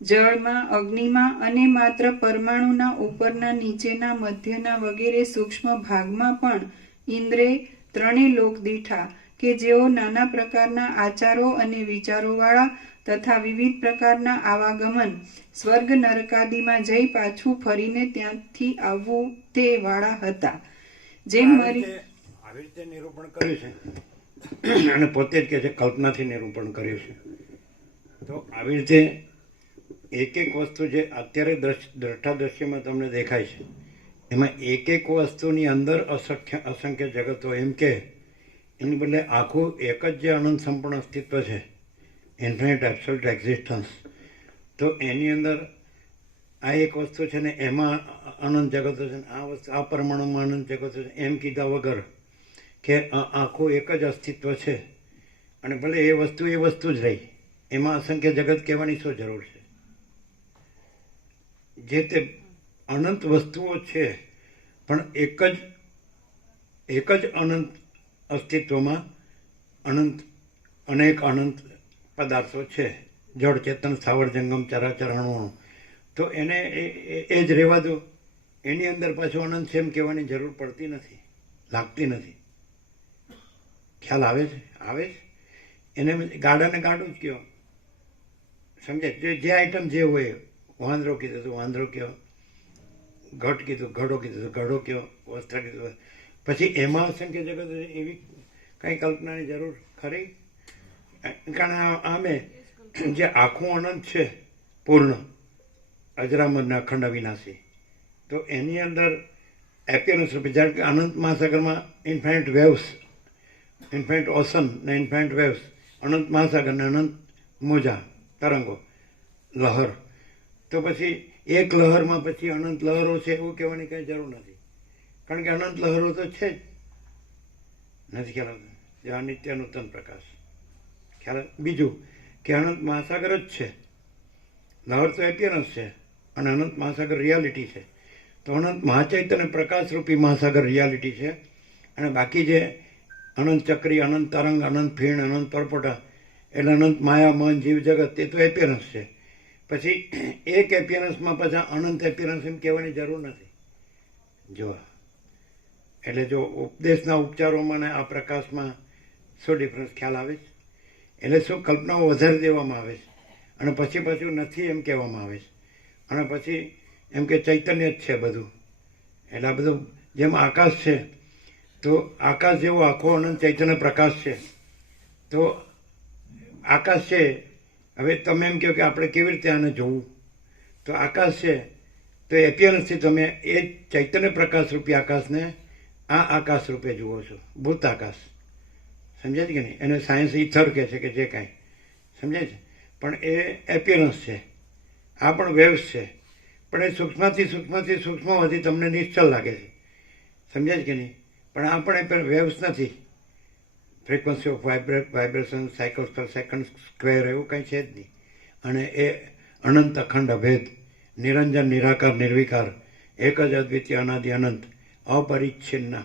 જળમાં, અગ્નિમાં અને માત્ર પરમાણુના ઉપરના, નીચેના, મધ્યના વગેરે સૂક્ષ્મ ભાગમાં પણ ઇન્દ્રે ત્રણે લોક દીઠા કે જેઓ નાના પ્રકારના આચારો અને વિચારોવાળા તથા વિવિધ પ્રકારના આવાગમન સ્વર્ગ નરકાદિમાં જઈ પાછું ફરીને ત્યાંથી આવવું તે વાળા હતા. જેમ આવી રીતે નિરૂપણ કર્યું છે અને પોતે જ કહે છે કલ્પનાથી નિરૂપણ કર્યું છે. તો આવી રીતે એક એક વસ્તુ જે અત્યારે દ્રષ્ટા દ્રશ્યમાં તમને દેખાય છે એમાં એક એક વસ્તુની અંદર અસંખ્ય જગતો, એમ કે એની બદલે આખું એક જ જે અનંત સંપૂર્ણ અસ્તિત્વ છે, ઇન્ફિનિટ એબ્સોલ્યુટ એક્ઝિસ્ટન્સ, તો એની અંદર આ એક વસ્તુ છે ને એમાં અનંત જગતો છે, આ વસ્તુ આ પરમાણુમાં અનંત જગતો છે, એમ કીધા વગર કે આખું એક જ અસ્તિત્વ છે અને ભલે એ વસ્તુ જ રહી, એમાં અસંખ્ય જગત કહેવાની શું જરૂર છે? જે તે અનંત વસ્તુઓ છે પણ એક જ અનંત અસ્તિત્વમાં અનેક અનંત પદાર્થો છે, જળ ચેતન સ્થાવર જંગમ ચરાચર અણુ, તો એને એ જ રહેવા દો. એની અંદર પાછું અનંત છે એમ કહેવાની જરૂર પડતી નથી, લાગતી નથી. ખ્યાલ આવે છે? આવે છે. એને ગાડાને ગાડું જ કહો, સમજાય? જે આઈટમ જે હોય, વાંદરો કીધું તો વાંદરો કહો, ઘટ કીધું ઘડો કીધું તો ઘડો કહો, વસ્ત્ર કીધું. પછી એમાં અસંખ્ય જગત એવી કંઈ કલ્પનાની જરૂર ખરી? કારણ આમે જે આખું અનંત છે પૂર્ણ, અજરામરના અખંડ અવિનાશી, તો એની અંદર એપિયરન્સ રૂપે, જ્યારે કે અનંત મહાસાગરમાં ઇન્ફાઇનાઇટ વેવ્સ, ઇન્ફાઇનાઇટ ઓશન ને ઇન્ફાઇનાઇટ વેવ્સ, અનંત મહાસાગર ને અનંત મોજા, તરંગો, લહર, તો પછી એક લહરમાં પછી અનંત લહરો છે એવું કહેવાની કંઈ જરૂર નથી, કારણ કે અનંત લહરો તો છે જ. નથી ખ્યાલ આવતો? જે અનિત્ય નૂતન પ્રકાશ ખ્યાલ. બીજું કે અનંત મહાસાગર જ છે, લહર તો એપિયરન્સ છે અને અનંત મહાસાગર રિયાલિટી છે. તો અનંત મહાચૈતન્ય પ્રકાશરૂપી મહાસાગર રિયાલિટી છે અને બાકી જે અનંત ચક્રી, અનંત તરંગ, અનંત ફીણ, અનંત પરપોટા એટલે અનંત માયા, મન, જીવ, જગત, તે તો એપિયરન્સ છે. પછી એક એપિયરન્સમાં પાછા અનંત એપિયરન્સ એમ કહેવાની જરૂર નથી. જો એટલે જો ઉપદેશના ઉપચારોમાં ને આ પ્રકાશમાં શું ડિફરન્સ ખ્યાલ આવે છે? એટલે શું કલ્પનાઓ વધારી દેવામાં આવે છે અને પછી પાછું નથી એમ કહેવામાં આવે છે અને પછી એમ કે ચૈતન્ય જ છે બધું. એટલે આ બધું જેમ આકાશ છે, તો આકાશ જેવો આખો અનંત ચૈતન્ય પ્રકાશ છે. તો આકાશ છે, હવે તમે એમ કહો કે આપણે કેવી રીતે આને જોવું? તો આકાશ છે તો એપિયરન્સથી તમે એ ચૈતન્ય પ્રકાશ રૂપી આકાશને આ આકાશ રૂપે જુઓ છો, ભૂત આકાશ. સમજાય છે કે નહીં? એને સાયન્સ ઇથર કહે છે કે જે કાંઈ, સમજાય છે? પણ એ એપિયરન્સ છે. આ પણ વેવ્સ છે, પણ એ સૂક્ષ્મથી સૂક્ષ્મ હોવાથી તમને નિશ્ચલ લાગે છે. સમજાય છે કે નહીં? પણ આ પણ વેવ્સ નથી. ફ્રીક્વન્સી ઓફ વાઇબ્રેશન સાયકલ્સ પર સેકન્ડ સ્ક્વેર એવું કંઈ છે જ નહીં. અને એ અનંત અખંડ અભેદ, નિરંજન નિરાકાર નિર્વિકાર, એક જ અદ્વિતીય અનાદિ અનંત, અપરિચ્છિન્ન,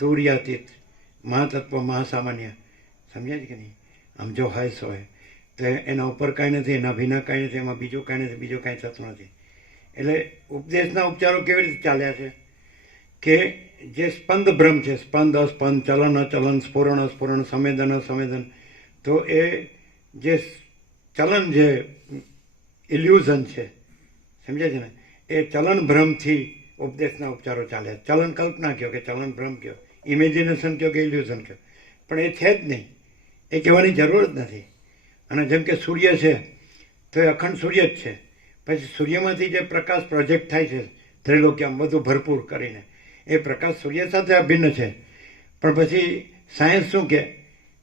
તુર્યાતીત, મહાતત્વ મહાસામાન્ય. સમજ્યા છે કે નહીં? આમ જો હોય સો હોય તો એના ઉપર કાંઈ નથી, એના વિના કાંઈ નથી, એમાં બીજું કાંઈ નથી, બીજું કાંઈ થતું નથી. એટલે ઉપદેશના ઉપચારો કેવી રીતે ચાલ્યા છે કે જે સ્પંદ બ્રહ્મ છે, સ્પંદ અસ્પંદ, ચલન અચલન, સ્ફુરણ અસ્ફુરણ, સંવેદન અસંવેદન, તો એ જે ચલન જે ઇલ્યુઝન છે, સમજે છે ને, એ ચલન ભ્રમથી ઉપદેશના ઉપચારો ચાલ્યા. ચલન કલ્પના કહો કે ચલન ભ્રમ કહો, ઇમેજિનેશન કહો કે ઇલ્યુઝન કહો, પણ એ છે જ નહીં, એ કહેવાની જરૂર જ નથી. અને જેમ કે સૂર્ય છે તો એ અખંડ સૂર્ય જ છે. પછી સૂર્યમાંથી જે પ્રકાશ પ્રોજેક્ટ થાય છે ત્રિલોક્યમ બધું ભરપૂર કરીને, એ પ્રકાશ સૂર્ય સાથે અભિન્ન છે. પણ પછી સાયન્સ શું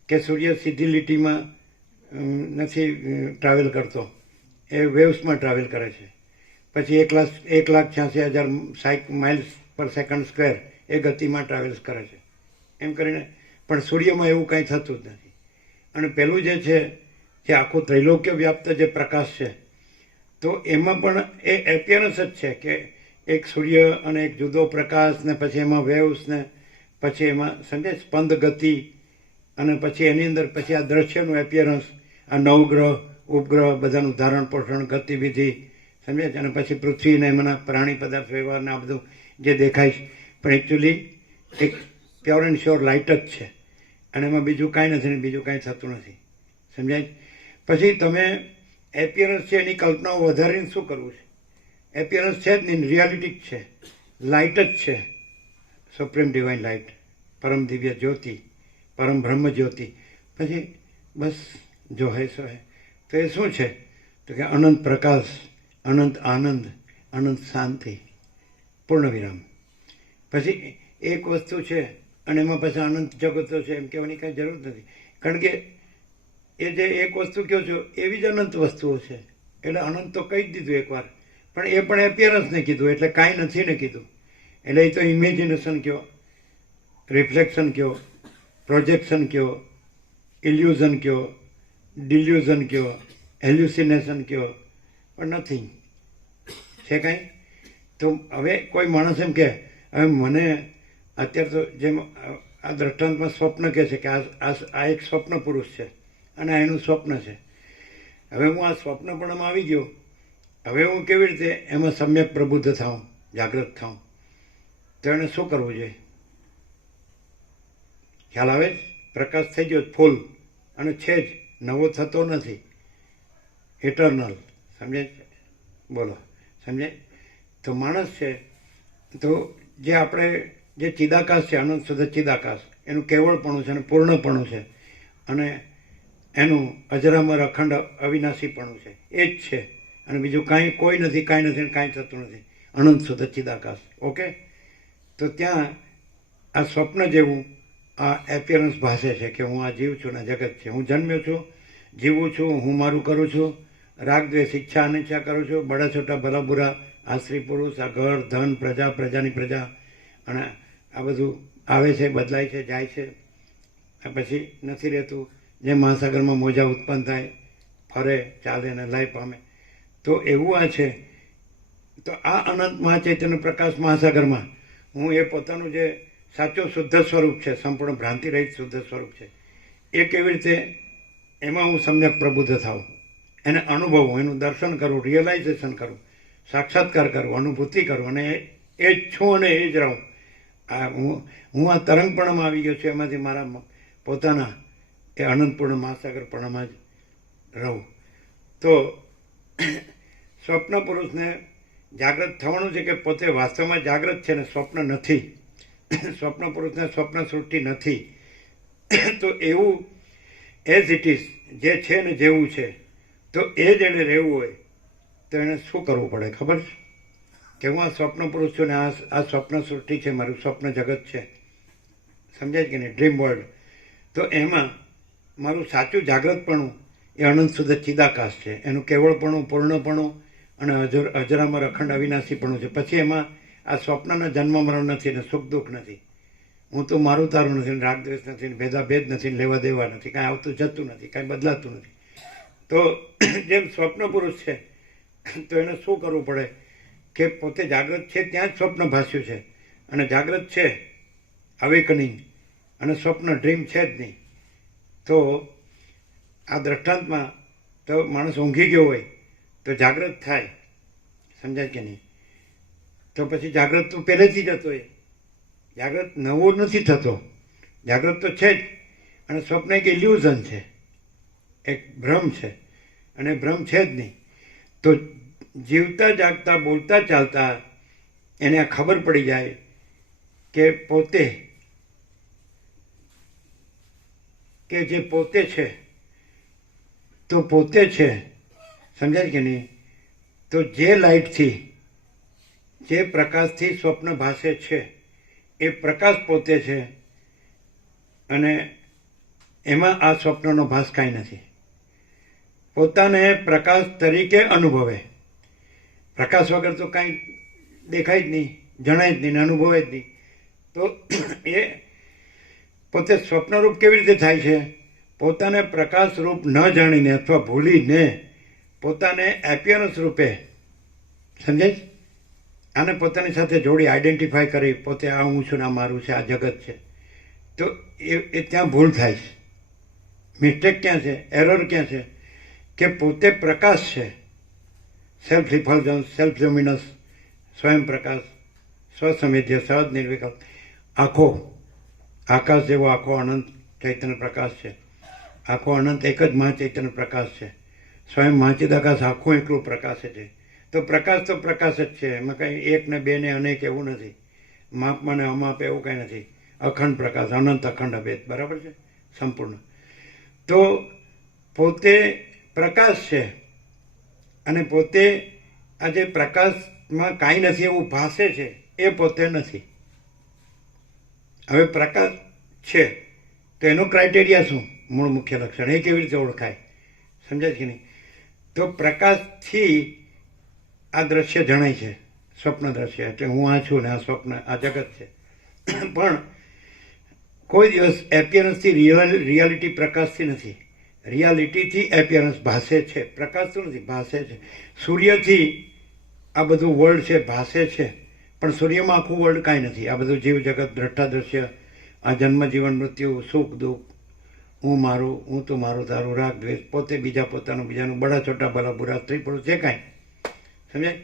કે સૂર્ય સીધી લીટીમાં નથી ટ્રાવેલ કરતો, એ વેવ્સમાં ટ્રાવેલ કરે છે. પછી 1,86,000 માઇલ્સ પર સેકન્ડ સ્ક્વેર એ ગતિમાં ટ્રાવેલ્સ કરે છે. એમ કરીને પણ સૂર્યમાં એવું કાંઈ થતું જ નથી. અને પેલું જે છે જે આખું ત્રૈલોક્ય વ્યાપ્ત જે પ્રકાશ છે, તો એમાં પણ એ એપિયરન્સ જ છે કે એક સૂર્ય અને એક જુદો પ્રકાશ, ને પછી એમાં વેવ્સ, ને પછી એમાં સમજે સ્પંદ ગતિ, અને પછી એની અંદર પછી આ દ્રશ્યનું એપિયરન્સ, આ નવગ્રહ ઉપગ્રહ બધાનું ધારણ પોષણ ગતિવિધિ, સમજે છે. અને પછી પૃથ્વી ને એમાંના પ્રાણી પદાર્થ વ્યવહારને આ બધું જે દેખાય છે, પણ એકચ્યુઅલી એક પ્યોર એન્ડ શ્યોર લાઇટ જ છે. અને એમાં બીજું કાંઈ નથી ને બીજું કાંઈ થતું નથી. સમજાય? પછી તમે એપિયરન્સ છે એની કલ્પનાઓ વધારીને શું કરવું છે? એપિયરન્સ છે જ નહીં, રિયાલિટી જ છે, લાઇટ જ છે, સુપ્રીમ ડિવાઇન લાઇટ, પરમ દિવ્ય જ્યોતિ, પરમ બ્રહ્મ જ્યોતિ. પછી બસ જો હે સો હે. તો એ શું છે? તો કે અનંત પ્રકાશ, અનંત આનંદ, અનંત શાંતિ, પૂર્ણ વિરામ. પછી એક વસ્તુ છે અને એમાં પછી અનંત જગતો છે એમ કહેવાની કાંઈ જરૂર નથી. કારણ કે એ જે એક વસ્તુ કહો છો એવી જ અનંત વસ્તુઓ છે. એટલે અનંત તો કહી જ દીધું એકવાર, પણ એ પણ એપિયરન્સને કીધું, એટલે કાંઈ નથી ને કીધું. એટલે એ તો ઇમેજિનેશન કહો, રિફ્લેક્શન કહો, પ્રોજેક્શન કહો, ઇલ્યુઝન કહો, ડિલ્યુઝન કહો, હેલ્યુસિનેશન કહો, પણ નથિંગ છે કાંઈ. તો હવે કોઈ માણસ એમ કે હવે મને અત્યારે તો જેમ આ દ્રષ્ટાંતમાં સ્વપ્ન કહે છે કે આ એક સ્વપ્ન પુરુષ છે અને આ એનું સ્વપ્ન છે. હવે હું આ સ્વપ્નપણમાં આવી ગયો, હવે હું કેવી રીતે એમાં સમ્યક પ્રબુદ્ધ થાઉં, જાગૃત થાઉં? તો એને શું કરવું જોઈએ? ખ્યાલ આવે? પ્રકાશ થઈ ગયો ફૂલ, અને છે જ, નવો થતો નથી, ઇટરનલ. સમજે? બોલો, સમજે? તો માણસ છે તો જે આપણે જે ચિદાકાશ છે, અનંત શુદ્ધ ચિદાકાશ, એનું કેવળપણું છે અને પૂર્ણપણું છે, અને એનું અજરામર અખંડ અવિનાશીપણું છે, એ જ છે. અને બીજું કાંઈ કોઈ નથી, કાંઈ નથી, કાંઈ થતું નથી, અનંત શુદ્ધ ચિદાકાશ. ઓકે? તો ત્યાં આ સ્વપ્ન જેવું આ એપિયરન્સ ભાષે છે કે હું આ જીવ છું ને જગત છે, હું જન્મ્યો છું, જીવું છું, હું મારું કરું છું, રાગ દ્વેષ ઈચ્છા અનિચ્છા કરું છું, બડા છોટા ભલા બુરા, આ સ્ત્રી પુરુષ, આ ઘર ધન પ્રજા, પ્રજાની પ્રજા, અને આ બધું આવે છે, બદલાય છે, જાય છે, પછી નથી રહેતું. જે મહાસાગરમાં મોજા ઉત્પન્ન થાય, ફરે, ચાલે અને લય પામે, તો એવું આ છે. તો આ અનંત મહાચૈતન્ય પ્રકાશ મહાસાગરમાં હું એ પોતાનું જે સાચું શુદ્ધ સ્વરૂપ છે, સંપૂર્ણ ભ્રાંતિ રહિત શુદ્ધ સ્વરૂપ છે, એ કેવી રીતે એમાં હું સમ્યક પ્રબુદ્ધ થાઉં, એને અનુભવું, એનું દર્શન કરું, રિયલાઇઝેશન કરું, સાક્ષાત્કાર કરું, અનુભૂતિ કરું, અને એ જ છું અને એ જ રહું. આ હું આ તરંગપણમાં આવી ગયો છું, એમાંથી મારા પોતાના એ અનંતપૂર્ણ મહાસાગરપણામાં જ રહું. તો સ્વપ્ન પુરુષને જાગૃત થવાનું છે કે પોતે વાસ્તવમાં જાગૃત છે ને સ્વપ્ન નથી. સ્વપ્ન પુરુષને સ્વપ્ન સૃષ્ટિ નથી. તો એવું એઝ ઇટ ઇઝ જે છે ને જેવું છે, તો એ જ એને રહેવું હોય તો એને શું કરવું પડે ખબર છે? કે હું આ સ્વપ્ન પુરુષ છું ને આ સ્વપ્ન સૃષ્ટિ છે, મારું સ્વપ્ન જગત છે, સમજાય કે નહીં? Dream world. તો એમાં મારું સાચું જાગૃતપણું એ અનંત શુદ્ધ ચિદાકાશ છે, એનું કેવળપણું, પૂર્ણપણું અને અજરામર અખંડ અવિનાશીપણું છે. પછી એમાં આ સ્વપ્નના જન્મ મરણ નથી ને સુખ દુઃખ નથી. હું તો મારું તારું નથી, રાગદ્વેષ નથી, ભેદાભેદ નથી, લેવા દેવા નથી, કાંઈ આવતું જતું નથી, કાંઈ બદલાતું નથી. તો જેમ સ્વપ્ન પુરુષ છે તો એને શું કરવું પડે કે પોતે જાગ્રત છે ત્યાં જ સ્વપ્ન ભાસ્યું છે, અને જાગ્રત છે અવેકનિંગ, અને સ્વપ્ન ડ્રીમ છે જ નહીં. તો આ દ્રષ્ટાંતમાં તો માણસ ઊંઘી ગયો હોય તો જાગ્રત થાય, સમજાય કે નહીં? તો પછી જાગ્રત તો પહેલેથી જ હતો, એ જાગ્રત નવો નથી થતો, જાગ્રત તો છે જ. અને સ્વપ્ન એક ઇલ્યુઝન છે, એક ભ્રમ છે, અને ભ્રમ છે જ નહીં. તો જીવતા જાગતા બોલતા ચાલતા એને આ ખબર પડી જાય કે પોતે કે જે પોતે છે તો પોતે છે, સમજાય કે નહીં? તો જે લાઇટથી, જે પ્રકાશથી સ્વપ્ન ભાસે છે એ પ્રકાશ પોતે છે, અને એમાં આ સ્વપ્નનો ભાસ કાંઈ નથી. પોતાને પ્રકાશ તરીકે અનુભવે, પ્રકાશ વગર તો કાંઈ દેખાય જ નહીં, જણાય જ નહીં, અનુભવે જ નહીં. તો એ પોતે સ્વપ્નરૂપ કેવી રીતે થાય છે? પોતાને પ્રકાશ રૂપ ન જાણીને અથવા ભૂલીને પોતાને એપિયરન્સ રૂપે, સમજાય? આને પોતાની સાથે જોડી આઈડેન્ટિફાય કરી પોતે આ હું છું ને આ મારું છે, આ જગત છે. તો એ ત્યાં ભૂલ થાય છે. મિસ્ટેક ક્યાં છે, એરર ક્યાં છે? કે પોતે પ્રકાશ છે, સેલ્ફ રિફલ્જન્સ, સેલ્ફ લ્યુમિનસ, સ્વયં પ્રકાશ, સ્વસંવેદ્ય, સહજ નિર્વિકલ્પ, આખો આકાશ જેવો આખો અનંત ચૈતન્ય પ્રકાશ છે. આખો અનંત એક જ મહાચૈતન્ય પ્રકાશ છે. સ્વયં મહાચિદાકાશ આખું એકલું પ્રકાશ છે. તો પ્રકાશ જ છે, એમાં કંઈ એક ને બે ને અનેક એવું નથી, માપમાં ને અમાપ એવું કંઈ નથી. અખંડ પ્રકાશ, અનંત અખંડ અભેદ, બરાબર છે, સંપૂર્ણ. તો પોતે પ્રકાશ છે, અને પોતે આ જે પ્રકાશમાં કાંઈ નથી એવું ભાસે છે એ પોતે નથી. હવે પ્રકાશ છે તો એનો ક્રાઇટેરિયા શું? મૂળ મુખ્ય લક્ષણ એ કેવી રીતે ઓળખાય? સમજાય કે નહીં? તો પ્રકાશથી આ દ્રશ્ય જણાય છે, સ્વપ્ન દ્રશ્ય, એટલે હું આ છું ને આ સ્વપ્ન, આ જગત છે. પણ કોઈ દિવસ એપિયરન્સથી રિયાલિટી પ્રકાશથી નથી, રિયાલિટીથી એપિયરન્સ ભાસે છે, પ્રકાશ તો નથી, ભાસે છે. સૂર્યથી આ બધું વર્લ્ડ છે, ભાસે છે, પણ સૂર્યમાં આખું વર્લ્ડ કાંઈ નથી. આ બધું જીવ જગત, દ્રષ્ટા દ્રશ્ય, આ જન્મ જીવન મૃત્યુ, સુખ દુઃખ, હું મારું, હું તો મારું તારું, રાગ દ્વેષ, પોતે બીજા પોતાનું બીજાનું, બડા છોટા ભલા બુરા, સ્ત્રી પુરુષ, જે કાંઈ, સમજાય?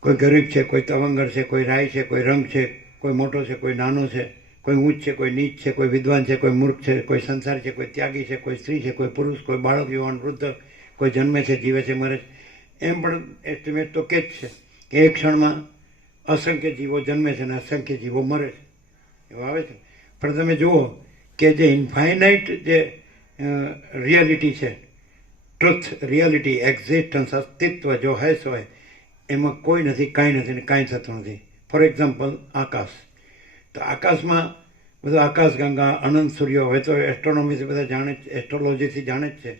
કોઈ ગરીબ છે, કોઈ તવંગર છે, કોઈ રાય છે, કોઈ રંગ છે, કોઈ મોટો છે, કોઈ નાનો છે, કોઈ ઊંચ છે, કોઈ નીચ છે, કોઈ વિદ્વાન છે, કોઈ મૂર્ખ છે, કોઈ સંસારી છે, કોઈ ત્યાગી છે, કોઈ સ્ત્રી છે, કોઈ પુરુષ, કોઈ બાળક, યુવાન, વૃદ્ધ, કોઈ જન્મે છે, જીવે છે, મરે છે. એમ પણ એસ્ટિમેટ તો કે જ છે કે એક ક્ષણમાં અસંખ્ય જીવો જન્મે છે અને અસંખ્ય જીવો મરે છે, એવું આવે છે. પણ તમે જુઓ કે જે ઇન્ફાઇનાઇટ જે રિયાલિટી છે, ટ્રુથ, રિયાલિટી, એક્ઝિસ્ટન્સ, અસ્તિત્વ જો હે સો હે, એમાં કોઈ નથી, કાંઈ નથી ને કાંઈ થતું નથી. ફોર એક્ઝામ્પલ આકાશ. તો આકાશમાં બધું આકાશગંગા, અનંત સૂર્યો, હવે તો એસ્ટ્રોનોમીથી બધા જાણે જ, એસ્ટ્રોલોજીથી જાણે જ છે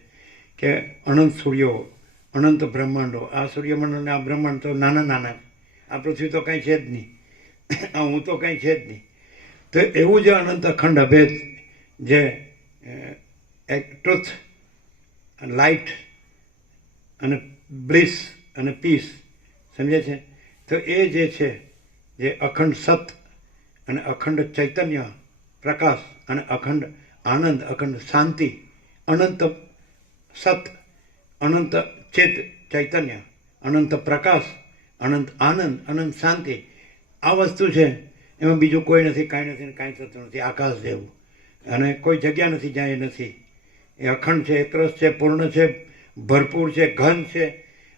કે અનંત સૂર્યો, અનંત બ્રહ્માંડો, આ સૂર્યમંડળ અને આ બ્રહ્માંડ તો નાના નાના, આ પૃથ્વી તો કાંઈ છે જ નહીં, આ હું તો કાંઈ છે જ નહીં. તો એવું જે અનંત અખંડ અભેદ, જે ટ્રુથ, લાઇટ અને બ્લિસ અને પીસ, સમજે છે? તો એ જે છે, જે અખંડ સત અને અખંડ ચૈતન્ય પ્રકાશ અને અખંડ આનંદ, અખંડ શાંતિ, અનંત સત, અનંત ચેત ચૈતન્ય, અનંત પ્રકાશ, અનંત આનંદ, અનંત શાંતિ, આ વસ્તુ છે. એમાં બીજું કોઈ નથી, કાંઈ નથી ને કાંઈ થતું નથી, આકાશ જેવું. અને કોઈ જગ્યા નથી જ્યાં એ નથી. એ અખંડ છે, એકરસ છે, પૂર્ણ છે, ભરપૂર છે, ઘન છે,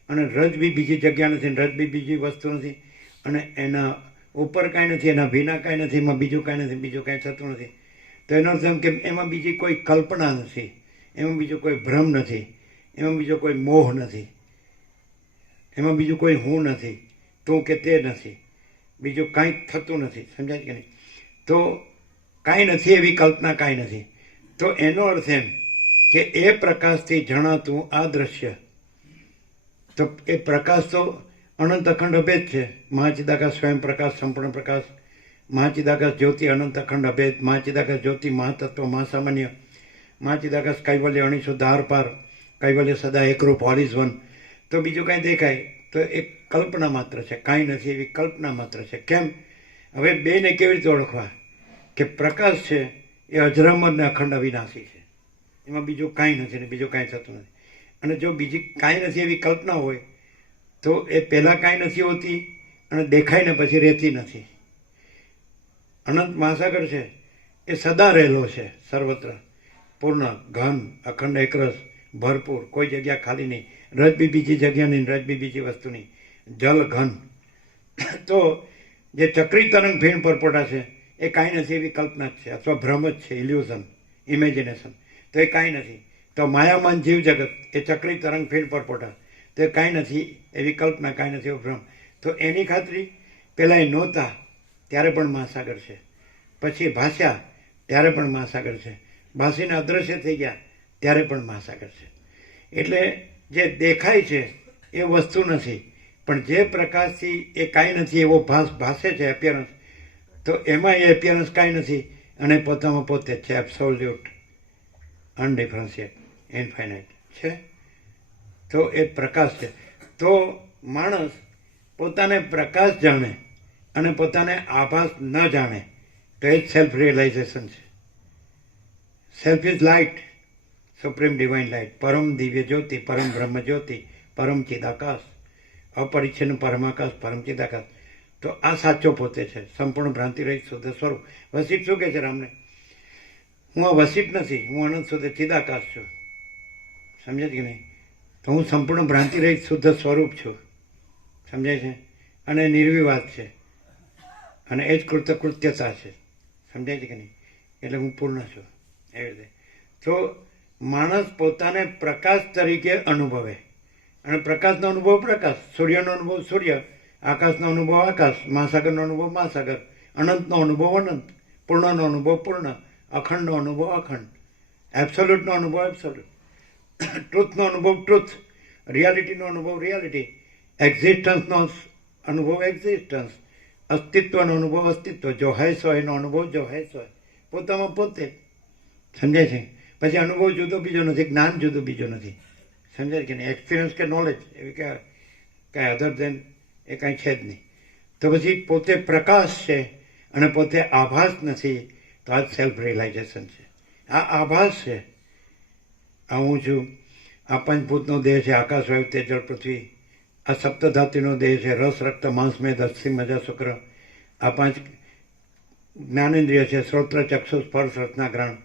અને રજ બી બીજી જગ્યા નથી, રજ બી બીજી વસ્તુ નથી, અને એના ઉપર કાંઈ નથી, એના વિના કાંઈ નથી, એમાં બીજું કાંઈ નથી, બીજું કાંઈ થતું નથી. તો એનો અર્થ એમ કે એમાં બીજી કોઈ કલ્પના નથી, એમાં બીજો કોઈ ભ્રમ નથી, એમાં બીજો કોઈ મોહ નથી, એમાં બીજું કોઈ હું નથી, તું કે તે નથી, બીજું કાંઈ થતું નથી. સમજાય કે નહીં? તો કાંઈ નથી એવી કલ્પના કાંઈ નથી. તો એનો અર્થ એમ કે એ પ્રકાશથી જણાતું આ દ્રશ્ય, તો એ પ્રકાશ તો અનંત અખંડ અભેદ છે, મહાચિદાકાશ, સ્વયં પ્રકાશ, સંપૂર્ણ પ્રકાશ, મહાચિદાકાશ જ્યોતિ અનંત અખંડ અભેદ, મહાચિદાકાશ જ્યોતિ મહાતત્વ મહાસામાન્ય, મહાચિદાકાશ કૈવલ્ય અણીસો ધાર પાર, કૈવલ્ય સદા એકરૂપ ઓલ ઇઝ વન. તો બીજું કાંઈ દેખાય તો એક કલ્પના માત્ર છે, કાંઈ નથી એવી કલ્પના માત્ર છે. કેમ? હવે બેને કેવી રીતે ઓળખવા કે પ્રકાશ છે એ અજરામર ને અખંડ અવિનાશી છે, એમાં બીજું કાંઈ નથી ને બીજું કાંઈ થતું નથી. અને જો બીજી કાંઈ નથી એવી કલ્પના હોય તો એ પહેલાં કાંઈ નથી હોતી અને દેખાય ને પછી રહેતી નથી. અનંત મહાસાગર છે એ સદા રહેલો છે, સર્વત્ર પૂર્ણ ઘન અખંડ એકરસ ભરપૂર, કોઈ જગ્યા ખાલી નહીં, રજ બી બીજી જગ્યા નહીં, રજ બી બીજી વસ્તુ નહીં, જલ ઘન. તો જે ચક્રી તરંગ ફીણ પરપોટા છે એ કાંઈ નથી એવી કલ્પના જ છે, અથવા ભ્રમ જ છે, ઇલ્યુઝન, ઇમેજિનેશન. તો એ કાંઈ નથી. તો માયામાન જીવ જગત એ ચક્રી તરંગ ફીણ પરપોટા, તો એ કાંઈ નથી એવી કલ્પના, કાંઈ નથી એવો ભ્રમ. તો એની ખાતરી પહેલાં એ નહોતા ત્યારે પણ મહાસાગર છે, પછી ભાસ્યા ત્યારે પણ મહાસાગર છે, ભાસીને અદૃશ્ય થઈ ગયા ત્યારે પણ મહાસાગર છે. એટલે જે દેખાય છે એ વસ્તુ નથી, પણ જે પ્રકાશથી એ કાંઈ નથી એવો ભાસે છે એપિયરન્સ, તો એમાં એ એપિયરન્સ કાંઈ નથી અને પોતામાં પોતે જ છે, એબ્સોલ્યુટ, અનડિફરન્શિએટ, ઇન્ફાઇનાઇટ છે. તો એ પ્રકાશ છે. તો માણસ પોતાને પ્રકાશ જાણે અને પોતાને આભાસ ન જાણે તો એ જ સેલ્ફ રિયલાઇઝેશન છે. Self is light, supreme divine light, પરમ દિવ્ય જ્યોતિ, પરમ બ્રહ્મ જ્યોતિ, પરમ ચિદાકાશ, અપરિચ્છિન્ન પરમાકાશ, પરમ ચિદાકાશ. તો આ સાચો પોતે છે, સંપૂર્ણ ભ્રાંતિ રહિત શુદ્ધ સ્વરૂપ. વસિષ્ઠ શું કહે છે રામને? હું આ વસિષ્ઠ નથી, હું અનંત શુદ્ધ ચિદાકાશ છું. સમજે કે નહીં? તો હું સંપૂર્ણ ભ્રાંતિ રહિત શુદ્ધ સ્વરૂપ છું. સમજાય છે? અને નિર્વિવાદ છે, અને એ જ કૃતકૃત્યતા છે. સમજાય છે કે નહીં? એટલે હું પૂર્ણ છું એવી રીતે. તો માણસ પોતાને પ્રકાશ તરીકે અનુભવે, અને પ્રકાશનો અનુભવ પ્રકાશ, સૂર્યનો અનુભવ સૂર્ય, આકાશનો અનુભવ આકાશ, મહાસાગરનો અનુભવ મહાસાગર, અનંતનો અનુભવ અનંત, પૂર્ણનો અનુભવ પૂર્ણ, અખંડનો અનુભવ અખંડ, એબ્સોલ્યુટનો અનુભવ એબ્સોલ્યુટ, ટ્રુથનો અનુભવ ટ્રુથ, રિયાલિટીનો અનુભવ રિયાલિટી, એક્ઝિસ્ટન્સનો અનુભવ એક્ઝિસ્ટન્સ, અસ્તિત્વનો અનુભવ અસ્તિત્વ, જો હૈ સો એનો અનુભવ જો હૈ સો, પોતામાં પોતે. સમજાય છે? પછી અનુભવ જુદો બીજો નથી, જ્ઞાન જુદું બીજું નથી. સમજાય કે નહીં? એક્સપિરિયન્સ કે નોલેજ એવી કાંઈ અધર દેન એ કાંઈ છે જ નહીં. તો પછી પોતે પ્રકાશ છે અને પોતે આભાસ નથી, તો આ જ સેલ્ફ રિયલાઇઝેશન છે. આ આભાસ છે. આ હું છું, આ પંચભૂતનો દેહ છે, આકાશ વાયુ તેજ જળ પૃથ્વી, આ સપ્તધાતુનો દેહ છે, રસ રક્ત માંસ મેદ અસ્થિ મજા શુક્ર, આ 5 જ્ઞાનેન્દ્રિય છે, શ્રોત્ર ચક્ષુ સ્પર્શ રસના ગ્રહણ,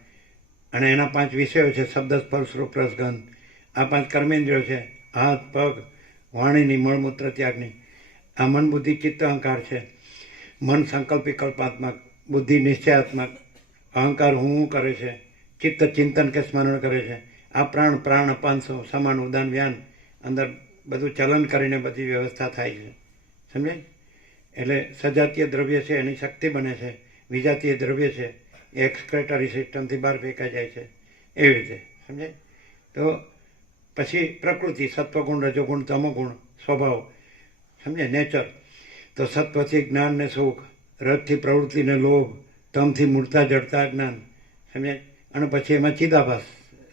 અને એના 5 વિષયો છે, શબ્દ સ્પર્શ રૂપ રસ ગંધ, આ 5 કર્મેન્દ્રિયો છે, હાથ પગ વાણીની મળમૂત્ર ત્યાગની, આ મન બુદ્ધિ ચિત્ત અહંકાર છે, મન સંકલ્પ વિકલ્પાત્મક, બુદ્ધિ નિશ્ચયાત્મક, અહંકાર હું કરે છે, ચિત્ત ચિંતન કે સ્મરણ કરે છે, આ પ્રાણ પ્રાણ અપાનસો સમાન ઉદાન વ્યાન, અંદર બધું ચલન કરીને બધી વ્યવસ્થા થાય છે. સમજાય? એટલે સજાતીય દ્રવ્ય છે એની શક્તિ બને છે, વિજાતીય દ્રવ્ય છે એ એક્સક્રેટરી સિસ્ટમથી બહાર ફેંકાઈ જાય છે, એવી રીતે. સમજાય? તો પછી પ્રકૃતિ, સત્વગુણ રજોગુણ તમોગુણ સ્વભાવ. સમજે? નેચર. તો સત્વથી જ્ઞાન ને સુખ, રજથી પ્રવૃત્તિ ને લોભ, તમથી મૂળતા જડતા જ્ઞાન. સમજાય? અને પછી એમાં ચિદાભાસ,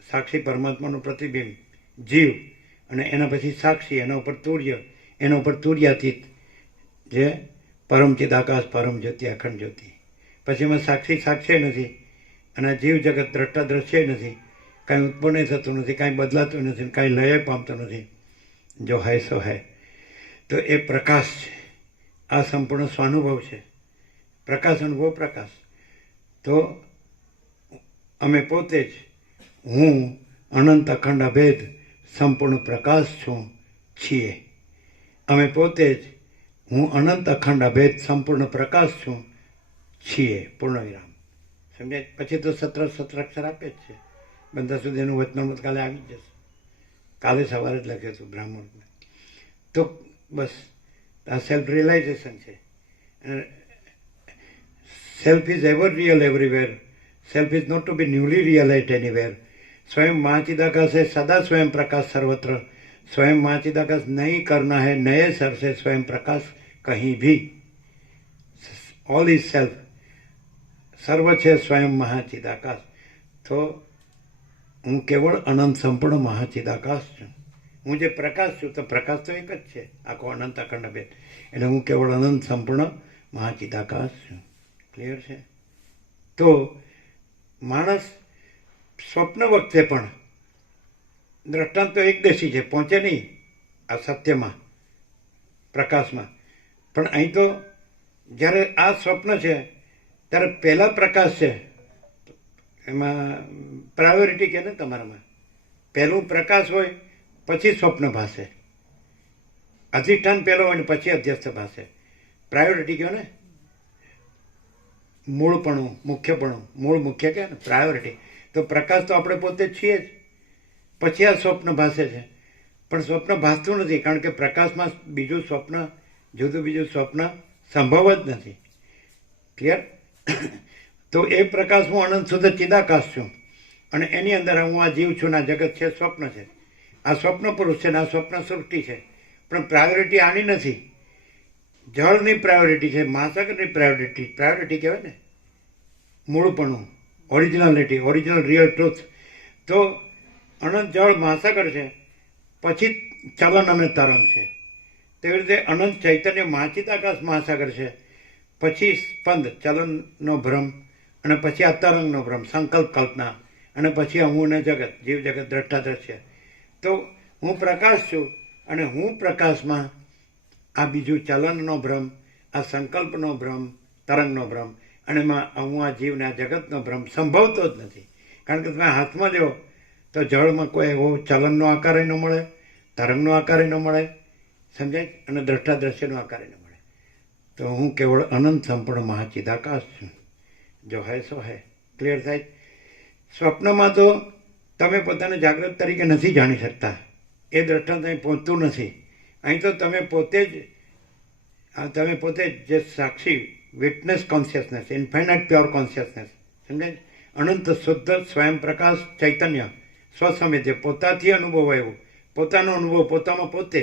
સાક્ષી પરમાત્માનું પ્રતિબિંબ, જીવ, અને એના પછી સાક્ષી, એના ઉપર તુર્ય, એના ઉપર તુર્યાતીત જે પરમ ચિદાકાશ, પરમ જ્યોતિ, અખંડ જ્યોતિ. પછી એમાં સાક્ષી સાક્ષી નથી, અને જીવ જગત દ્રષ્ટા દ્રશ્ય નથી, કાંઈ ઉત્પન્ન થતું નથી, કાંઈ બદલાતું નથી, કાંઈ લય પામતું નથી. જો હૈ સો હૈ. તો એ પ્રકાશ છે. આ સંપૂર્ણ સ્વાનુભવ છે. પ્રકાશ અનુભવ પ્રકાશ. તો અમે પોતે જ હું અનંત અખંડ અભેદ સંપૂર્ણ પ્રકાશ છું છીએ. અમે પોતે જ હું અનંત અખંડ અભેદ સંપૂર્ણ પ્રકાશ છું છીએ. પૂર્ણ વિરામ. સમજાય? પછી તો સત્ર અક્ષર આપે જ છે. બંધા સુધીનું વચનામૃત કાલે આવી જ જશે. કાલે સવારે જ લખ્યું હતું બ્રાહ્મણ. તો બસ આ સેલ્ફ રિયલાઇઝેશન છે. Self is ever real everywhere. Self is not to be newly realized anywhere. स्वयं महाचिदाकाश है, सदा स्वयं प्रकाश सर्वत्र. स्वयं महाचिदाकाश नहीं करना है, नए सर से स्वयं प्रकाश कहीं भी. ઓલ ઇઝ સેલ્ફ, સર્વ છે સ્વયં મહાચિદાકાશ. તો હું કેવળ અનંત સંપૂર્ણ મહાચિદાકાશ છું. હું જે પ્રકાશ છું તો પ્રકાશ તો એક જ છે, આખો અનંત અખંડ ભેદ. એટલે હું કેવળ અનંત સંપૂર્ણ મહાચિદાકાશ છું. ક્લિયર છે? તો માણસ સ્વપ્ન વખતે પણ દ્રષ્ટાંત તો એકદેશી છે, પહોંચે નહીં આ સત્યમાં, પ્રકાશમાં. પણ અહીં તો જ્યારે આ સ્વપ્ન છે ત્યારે પહેલા પ્રકાશ છે, એમાં પ્રાયોરિટી કે ને તમારામાં પહેલું પ્રકાશ હોય પછી સ્વપ્ન ભાસે, અધિષ્ઠાન પહેલો હોય ને પછી અધ્યસ્થ ભાસે. પ્રાયોરિટી કહો ને, મૂળપણું, મુખ્યપણું. મૂળ મુખ્ય કહે ને, પ્રાયોરિટી. તો પ્રકાશ તો આપણે પોતે જ છીએ જ, પછી આ સ્વપ્ન ભાસે છે. પણ સ્વપ્ન ભાસતું નથી, કારણ કે પ્રકાશમાં બીજું સ્વપ્ન, જુદું બીજું સ્વપ્ન સંભવ જ નથી. ક્લિયર? તો એ પ્રકાશ હું અનંત શુદ્ધ ચિદાકાશ છું, અને એની અંદર હું આ જીવ છું, આ જગત છે, સ્વપ્ન છે. આ સ્વપ્ન પુરુષ છે ને આ સ્વપ્ન સૃષ્ટિ છે. પણ પ્રાયોરિટી આની નથી, જળની પ્રાયોરિટી છે, મહાસાગરની પ્રાયોરિટી. પ્રાયોરિટી કહેવાય ને મૂળપણું, ઓરિજિનાલિટી, ઓરિજિનલ રિયલ ટ્રુથ. તો અનંત જળ મહાસાગર છે, પછી ચલન અને તરંગ છે. તેવી રીતે અનંત ચૈતન્ય મહાચિદાકાશ મહાસાગર છે, પછી સ્પંદ, ચલનનો ભ્રમ, અને પછી આ તરંગનો ભ્રમ, સંકલ્પ કલ્પના, અને પછી હું ને જગત, જીવ જગત, દ્રષ્ટા દ્રશ્ય. તો હું પ્રકાશ છું, અને હું પ્રકાશમાં આ બીજું ચલનનો ભ્રમ, આ સંકલ્પનો ભ્રમ, તરંગનો ભ્રમ, અને એમાં હું આ જીવને આ જગતનો ભ્રમ સંભવતો જ નથી. કારણ કે તમે હાથમાં લ્યો તો જળમાં કોઈ એવો ચલનનો આકાર ન મળે, તરંગનો આકાર ન મળે, સમજાય, અને દ્રષ્ટા દ્રશ્યનો આકાર ન મળે. તો હું કેવળ અનંત સંપૂર્ણ મહાચિદાકાશ છું. જો હૈ સો હૈ. ક્લિયર થાય? સ્વપ્નમાં તો તમે પોતાને જાગૃત તરીકે નથી જાણી શકતા, એ દ્રષ્ટાંત અહીં પહોંચતું નથી. અહીં તો તમે પોતે જ જે સાક્ષી, witness consciousness, infinite pure consciousness, સમજાય, અનંત શુદ્ધ સ્વયં પ્રકાશ ચૈતન્ય, સ્વસમિત્ય, પોતાથી અનુભવાયું, પોતાનો અનુભવ પોતામાં પોતે,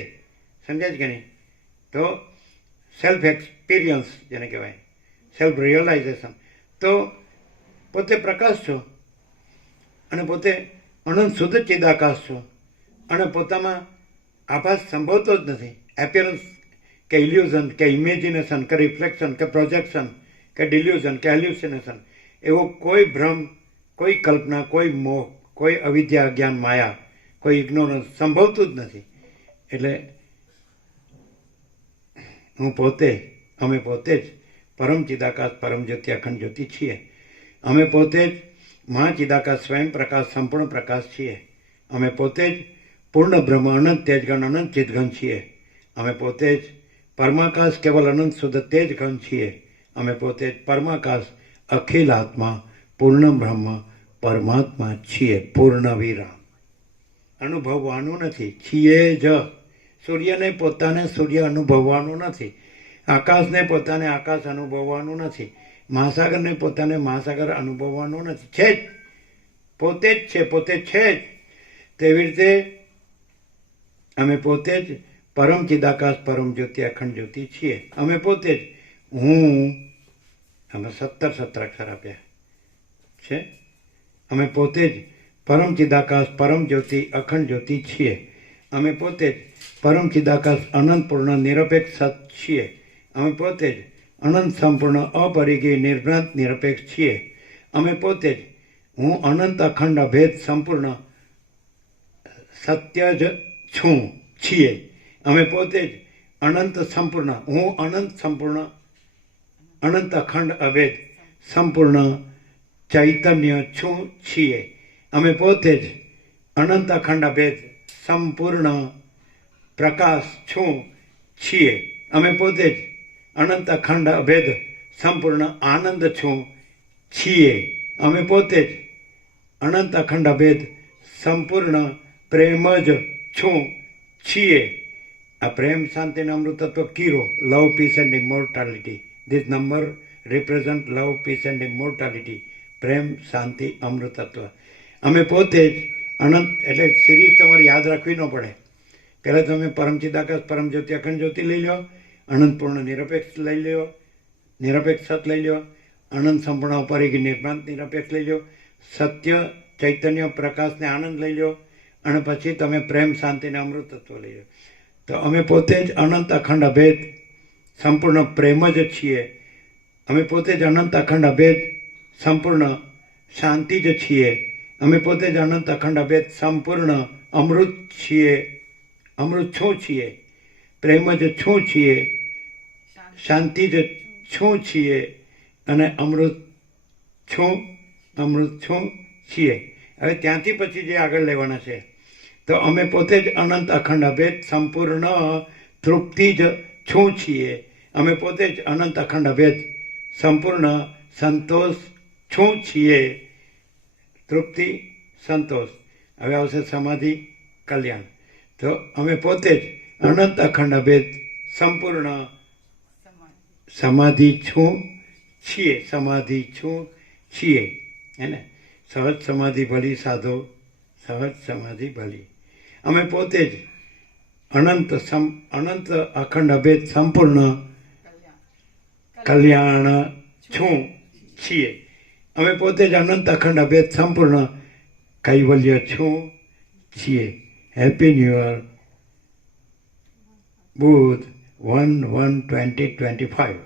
સમજાય કે નહીં? તો સેલ્ફ એક્સપિરિયન્સ જેને કહેવાય, સેલ્ફ રિયલાઇઝેશન. તો પોતે પ્રકાશ છો, અને પોતે અનંત શુદ્ધ ચિદાકાશ છો, અને પોતામાં આભાસ સંભવતો જ નથી. એપિયરન્સ કે ઇલ્યુઝન કે ઇમેજિનેશન કે રિફ્લેક્શન કે પ્રોજેક્શન કે ડિલ્યુઝન કે હેલ્યુસિનેશન, એવો કોઈ ભ્રમ, કોઈ કલ્પના, કોઈ મોહ, કોઈ અવિદ્યા, જ્ઞાન, માયા, કોઈ ઇગ્નોરન્સ સંભવતું જ નથી. એટલે હું પોતે, અમે પોતે જ પરમ ચિદાકાશ, પરમ જ્યોતિ, અખંડ જ્યોતિ છીએ. અમે પોતે જ મહાચિદાકાશ, સ્વયં પ્રકાશ, સંપૂર્ણ પ્રકાશ છીએ. અમે પોતે જ પૂર્ણ બ્રહ્મ, અનંત તેજગણ, અનંત ચિદઘન છીએ. અમે પોતે જ પરમાકાશ, કેવલ અનંત શુદ્ધ તેજઘન છીએ. અમે પોતે જ પરમાકાશ, અખિલ આત્મા, પૂર્ણ બ્રહ્મ, પરમાત્મા છીએ. પૂર્ણ વિરામ. અનુભવવાનું નથી, છીએ જ. સૂર્યને પોતાને સૂર્ય અનુભવવાનું નથી, આકાશને પોતાને આકાશ અનુભવવાનું નથી, મહાસાગરને પોતાને મહાસાગર અનુભવવાનું નથી. છે જ, પોતે જ છે, પોતે છે જ. તેવી રીતે અમે પોતે જ પરમ ચિદાકાશ, પરમ જ્યોતિ, અખંડ જ્યોતિ છીએ. અમે પોતે જ હું, અમે 17 અક્ષર આપ્યા છે. અમે પોતે જ પરમ ચિદાકાશ, પરમ જ્યોતિ, અખંડ જ્યોતિ છીએ. અમે પોતે જ પરમ ચિદાકાશ, અનંત પૂર્ણ નિરપેક્ષ સત છીએ. અમે પોતે જ અનંત સંપૂર્ણ અપરિગી નિર્ભ્રાંત નિરપેક્ષ છીએ. અમે પોતે જ હું અનંત અખંડ અભેદ સંપૂર્ણ સત્ય જ છું, છીએ. અમે પોતે જ અનંત સંપૂર્ણ, હું અનંત સંપૂર્ણ, અનંત અખંડ અભેદ સંપૂર્ણ ચૈતન્ય છું, છીએ. અમે પોતે જ અનંત અખંડ અભેદ સંપૂર્ણ પ્રકાશ છું, છીએ. અમે પોતે જ અનંત અખંડ અભેદ સંપૂર્ણ આનંદ છું, છીએ. અમે પોતે જ અનંત અખંડ અભેદ સંપૂર્ણ પ્રેમ જ છું, છીએ. આ પ્રેમ, શાંતિ અને અમૃતત્વ કીરો, love, peace and immortality. This number represent love, peace and immortality. પ્રેમ, શાંતિ, અમૃતત્વ. અમે પોતે જ અનંત, એટલે સિરીઝ તમારે યાદ રાખવી ન પડે. પહેલાં તમે પરમ ચિદાકાશ, પરમ જ્યોતિ, અખંડ જ્યોતિ લઈ લો, અનંત પૂર્ણ નિરપેક્ષ લઈ લો, નિરપેક્ષ સત લઈ લો, અનંત સંપૂર્ણ અપરિગ્રહ નિર્માણ નિરપેક્ષ લઈ લો, સત્ય ચૈતન્ય પ્રકાશને આનંદ લઈ લો, અને પછી તમે પ્રેમ શાંતિને અમૃત તત્વ લઈ લો. તો અમે પોતે જ અનંત અખંડ અભેદ સંપૂર્ણ પ્રેમ જ છીએ. અમે પોતે જ અનંત અખંડ અભેદ સંપૂર્ણ શાંતિ જ છીએ. અમે પોતે જ અનંત અખંડ અભેદ સંપૂર્ણ અમૃત છીએ. અમૃત શું છીએ? પ્રેમ જ શું છીએ, શાંતિ જ શું છીએ, અને અમૃત શું છીએ. હવે ત્યાંથી પછી જે આગળ લેવાના છે, તો અમે પોતે જ અનંત અખંડ અભેદ સંપૂર્ણ તૃપ્તિ જ શું છીએ. અમે પોતે જ અનંત અખંડ અભેદ સંપૂર્ણ સંતોષ શું છીએ. તૃપ્તિ, સંતોષ. હવે આવશે સમાધિ, કલ્યાણ. તો અમે પોતે જ અનંત અખંડ અભેદ સંપૂર્ણ સમાધિ શું છીએ. સમાધિ શું છીએ, હે ને? સહજ સમાધિ ભલી સાધો, સહજ સમાધિ ભલી. અમે પોતે જ અનંત અખંડ અભેદ સંપૂર્ણ કલ્યાણ શું છીએ. અમે પોતે જ અનંત અખંડ અભેદ સંપૂર્ણ કૈવલ્ય શું છીએ. Happy new year. બુધ 1/1/2025.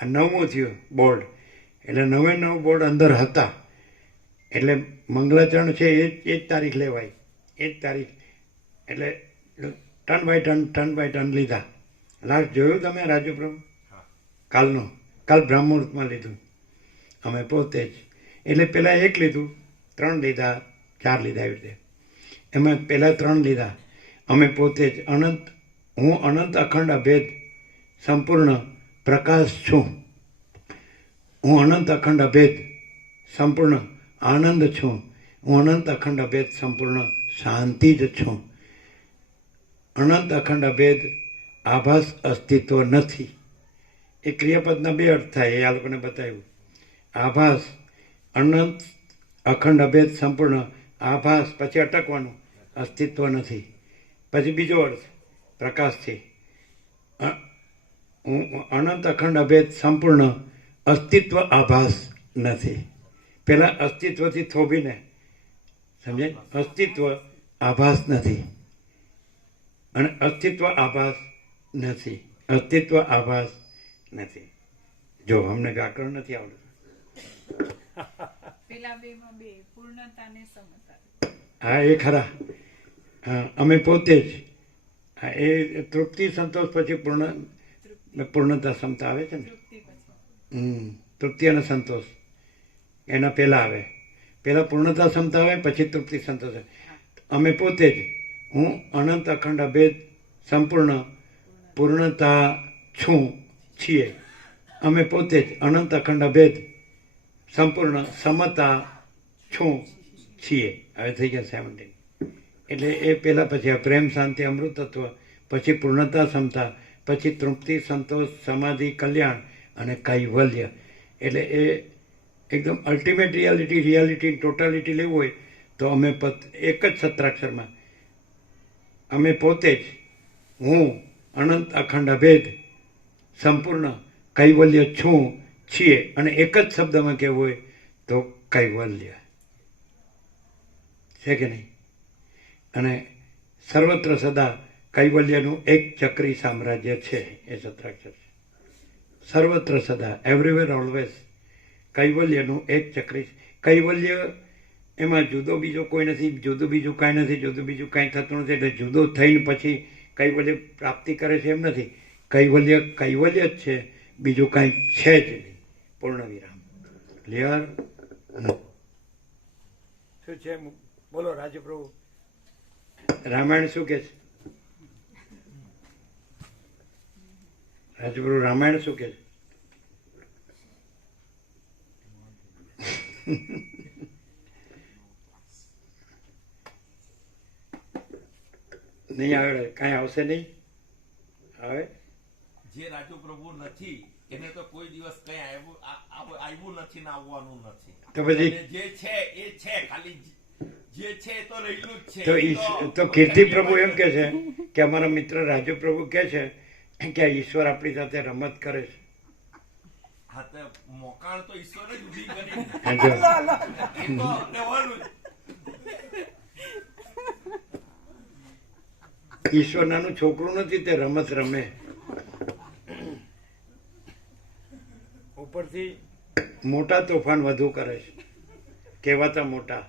આ 9મું થયું બોર્ડ. એટલે 9 બોર્ડ અંદર હતા. એટલે મંગલાચરણ છે એ જ તારીખ લેવાય, એ જ તારીખ. એટલે ટન બાય ટન લીધા. લાસ્ટ જોયું તમે રાજુ પ્રભુ? કાલ બ્રહ્મુહૂર્તમાં લીધું અમે પોતે જ. એટલે પહેલાં 1 લીધું, 3 લીધા, 4 લીધા, એવી રીતે. એમાં પહેલાં 3 લીધા. અમે પોતે જ હું અનંત અખંડ અભેદ સંપૂર્ણ પ્રકાશ છું. હું અનંત અખંડ અભેદ સંપૂર્ણ આનંદ છું. હું અનંત અખંડ અભેદ સંપૂર્ણ શાંતિ જ છું. અનંત અખંડ અભેદ આભાસ અસ્તિત્વ નથી. એ ક્રિયાપદના 2 અર્થ થાય, એ આ લોકોને બતાવ્યું. આભાસ, અનંત અખંડ અભેદ સંપૂર્ણ આભાસ, પછી અટકવાનું, અસ્તિત્વ નથી. પછી બીજો અર્થ પ્રકાશથી, હું અનંત અખંડ અભેદ સંપૂર્ણ અસ્તિત્વ આભાસ નથી. પહેલાં અસ્તિત્વથી થોભીને સમજે, અસ્તિત્વ આભાસ નથી, અને અસ્તિત્વ આભાસ નથી. અસ્તિત્વ આભાસ નથી. જો અમને વ્યાકરણ નથી આવડતું. પેલા બેમાં 2 પૂર્ણતા ને સમતા. હા, એ ખરા. અમે પોતે જ એ તૃપ્તિ સંતોષ પછી પૂર્ણતા ક્ષમતા આવે છે ને. તૃપ્તિ અને સંતોષ એના પહેલા આવે. પહેલા પૂર્ણતા ક્ષમતા આવે, પછી તૃપ્તિ સંતોષ આવે. અમે પોતે જ હું અનંત અખંડ અભેદ સંપૂર્ણ પૂર્ણતા છું છીએ. અમે પોતે જ અનંત અખંડ અભેદ સંપૂર્ણ સમતા છું છીએ. હવે થઈ ગયા 17. એટલે એ પહેલાં પછી આ પ્રેમ શાંતિ અમૃત તત્વ, પછી પૂર્ણતા ક્ષમતા, પછી તૃપ્તિ સંતોષ સમાધિ કલ્યાણ અને કૈવલ્ય. એટલે એ એકદમ અલ્ટિમેટ રિયાલિટી ટોટાલિટી લેવું હોય તો અમે એક જ સત્રાક્ષરમાં અમે પોતે જ હું અનંત અખંડ અભેદ સંપૂર્ણ કૈવલ્ય છું છીએ. અને એક જ શબ્દમાં કહેવું હોય તો કૈવલ્ય છે કે નહીં. અને સર્વત્ર સદા કૈવલ્યનું એક ચક્રી સામ્રાજ્ય છે, એ સત્રાક્ષર છે. સર્વત્ર સદા, એવરીવેર ઓલવેઝ, કૈવલ્યનું એક ચક્રી. કૈવલ્ય એમાં જુદો બીજો કોઈ નથી, જુદું બીજું કાંઈ નથી, જુદું બીજું કાંઈ થતું નથી. એટલે જુદો થઈને પછી કૈવલ્ય પ્રાપ્તિ કરે છે એમ નથી. કૈવલ્ય કૈવલ્ય જ છે, બીજું કાંઈ છે જ નહીં. પૂર્ણ વિરામ. ક્લિયર? શું છે? બોલો રાજપ્રભુ. રામાયણ શું કે છે? રાજપ્રભુ રામાયણ શું કે છે? નહીં આવે, કાંઈ આવશે નહીં. આવે જે રાજુ પ્રભુ નથી એને તો કોઈ દિવસ કઈ આવ્યું નથી ને આવવાનું નથી. તો પછી જે છે એ છે, ખાલી જે છે તો રહેલું જ તો છે. તો કીર્તિ પ્રભુ એમ કે છે કે અમારા મિત્ર રાજુ પ્રભુ કે છે કે આ ઈશ્વર આપણી સાથે રમત કરે છે. હા તો મોકાણ તો ઈશ્વરે જ ઊભી કરી. અને જો એ તો રહેવાનું જ. ઈશ્વર નાનું છોકરું નથી, તે રમત રમે. ઉપરથી મોટા તોફાન વધુ કરે છે, કહેવાતા મોટા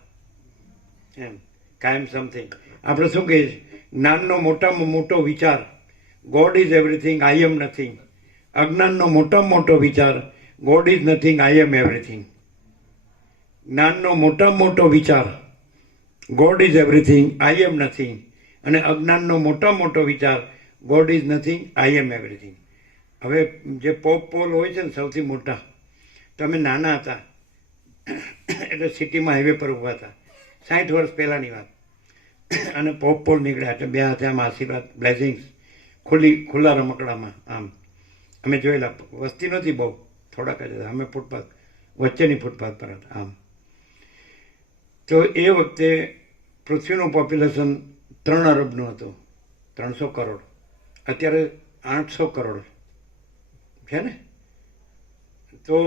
એમ કાયમ સમથિંગ. આપણે શું કહીએ છીએ? જ્ઞાનનો મોટામાં મોટો વિચાર, God is everything, I am nothing. અજ્ઞાનનો મોટામાં મોટો વિચાર, God is nothing, I am everything. જ્ઞાનનો મોટામાં મોટો વિચાર, God is everything, I am nothing. અને અજ્ઞાનનો મોટામાં મોટો વિચાર, God is nothing, I am everything. હવે જે પોપ પોલ હોય છે ને સૌથી મોટા, તમે નાના હતા એટલે સિટીમાં હાઈવે પર ઊભા હતા, 60 વર્ષ પહેલાંની વાત, અને પોપ પોલ નીકળ્યા એટલે બે હાથે આમ આશીર્વાદ, બ્લેસિંગ્સ, ખુલ્લા રમકડામાં આમ. અમે જોયેલા, વસ્તી નહોતી બહુ, થોડાક જ હતા, અમે ફૂટપાથ, વચ્ચેની ફૂટપાથ પર હતા આમ. તો એ વખતે પૃથ્વીનું પોપ્યુલેશન 3 અરબનું હતું, 300 કરોડ. અત્યારે 800 કરોડ છે ને. તો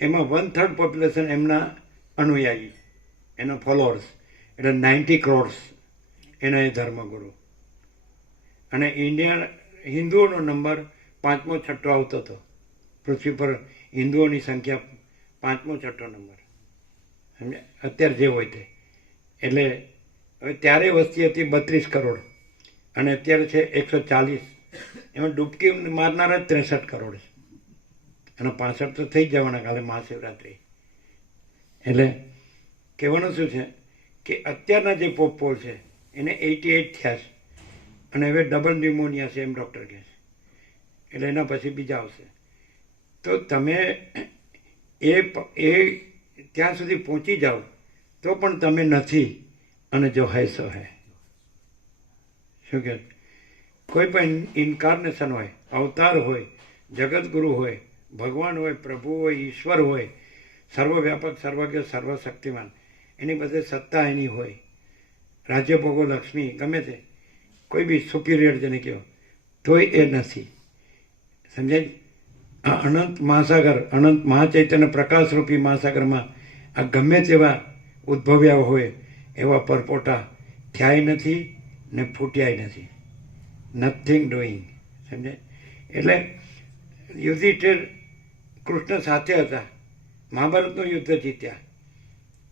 એમાં 1/3 પોપ્યુલેશન એમના અનુયાયી, એના ફોલોઅર્સ, એટલે 90 કરોડ એના એ ધર્મગુરુ. અને ઇન્ડિયા હિન્દુઓનો નંબર 5મો 6 આવતો હતો પૃથ્વી પર. હિન્દુઓની સંખ્યા 5મો 6 નંબર, સમજ્યા? અત્યારે જે હોય તે. એટલે હવે ત્યારે વસ્તી હતી 32 કરોડ અને અત્યારે છે 140. એમાં ડૂબકી મારનારા જ 63 કરોડ છે, અને 65 તો થઈ જ જવાના કાલે મહાશિવરાત્રિ. એટલે કહેવાનું શું છે કે અત્યારના જે પોલ છે એને 88 થયા છે, અને હવે ડબલ ન્યુમોનિયા છે એમ ડૉક્ટર કહે છે. એટલે એના પછી બીજા આવશે. તો તમે એ ત્યાં સુધી પહોંચી જાઓ તો પણ તમે નથી, અને જો હૈ સો હૈ. શું કહે? કોઈ પણ ઇન્કાર્નેશન હોય, અવતાર હોય, જગતગુરુ હોય, ભગવાન હોય, પ્રભુ હોય, ઈશ્વર હોય, સર્વવ્યાપક, સર્વજ્ઞ, સર્વશક્તિમાન, એની બધે સત્તા એની હોય, રાજ્ય ભોગો, લક્ષ્મી, ગમે તે, કોઈ બી સુપિરિયર જેને કહો, તોય એ નથી. સમજાય? આ અનંત મહાસાગર, અનંત મહાચૈતન્ય પ્રકાશરૂપી મહાસાગરમાં આ ગમે તેવા ઉદ્ભવ્યા હોય એવા પરપોટા થયાય નથી ને ફૂટ્યાય નથી. Nothing doing. સમજે? એટલે યુધિષ્ઠિર કૃષ્ણ સાથે હતા, મહાભારતનું યુદ્ધ જીત્યા,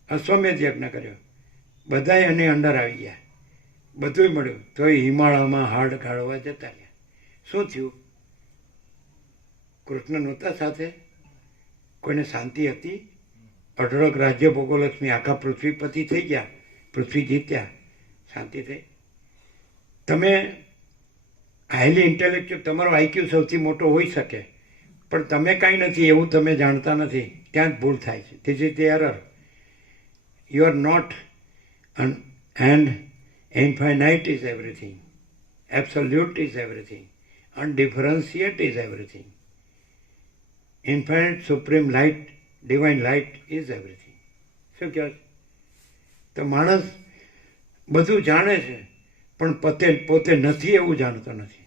અશ્વમેધ યજ્ઞ કર્યો, બધાય એને અંડર આવી ગયા, બધું મળ્યું, તોય હિમાલયમાં હાડ ગાળવા જતા રહ્યા. શું થયું? કૃષ્ણ નહોતા સાથે, કોઈને શાંતિ હતી? અઢળક રાજ્ય ભોગોલક્ષ્મી, આખા પૃથ્વીપતિ થઈ ગયા, પૃથ્વી જીત્યા, શાંતિ થઈ. તમે હાઈલી ઇન્ટેલેક્ચ્યુઅલ, તમારો આઈક્યુ સૌથી મોટો હોઈ શકે, પણ તમે કાંઈ નથી એવું તમે જાણતા નથી, ત્યાં જ ભૂલ થાય છે. This is the error. You are not, and infinite is everything, absolute is everything, undifferentiate is everything. Infinite supreme light, divine light is everything. શું કહે? તો માણસ બધું જાણે છે પણ પોતે નથી એવું જાણતો નથી.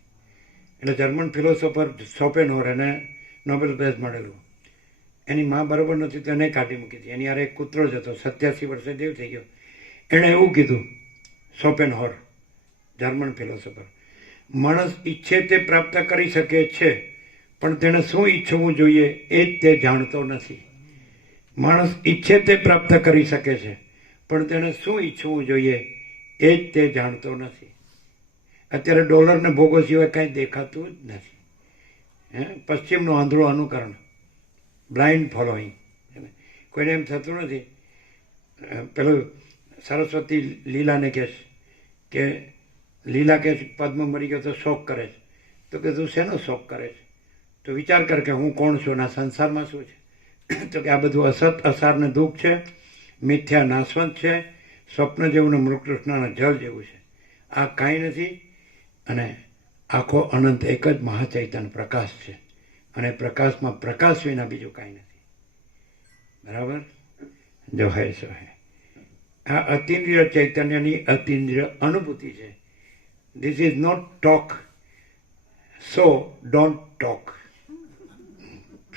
એટલે જર્મન ફિલોસોફર શોપેનહોર, એને નોબેલ પ્રાઇઝ મળેલું, એની માં બરાબર નથી તો એને કાઢી મૂકી હતી. એની યારે એક કૂતરો જ હતો, 87 વર્ષે દેવ થઈ ગયો. એણે એવું કીધું, શોપેનહોર, જર્મન ફિલોસોફર, માણસ ઈચ્છે તે પ્રાપ્ત કરી શકે છે પણ તેણે શું ઈચ્છવું જોઈએ એ જ તે જાણતો નથી. માણસ ઈચ્છે તે પ્રાપ્ત કરી શકે છે પણ તેણે શું ઈચ્છવું જોઈએ એ જ તે જાણતો નથી. અત્યારે ડોલરને ભોગો સિવાય કાંઈ દેખાતું જ નથી. પશ્ચિમનું આંધળું અનુકરણ, બ્લાઇન્ડ ફોલોઈંગ. કોઈને એમ થતું નથી. પેલું સરસ્વતી લીલાને કહે છે કે લીલા કે પદ્મ મરી ગયો તો શોક કરે છે. તો કે તું શેનો શોક કરે છે? તો વિચાર કર કે હું કોણ છું, ના સંસારમાં શું છે? તો કે આ બધું અસત, અસારને દુઃખ છે, મિથ્યા નાશવંત છે, સ્વપ્ન જેવું ને મૃતકૃષ્ણના જળ જેવું છે. આ કાંઈ નથી, અને આખો અનંત એક જ મહાચૈતન્ય પ્રકાશ છે, અને પ્રકાશમાં પ્રકાશ વિના બીજું કાંઈ નથી. બરાબર? જો હૈ સો હૈ. આ અતિન્દ્રિય ચૈતન્યની અતિન્દ્રિય અનુભૂતિ છે. This is not talk, so don't talk.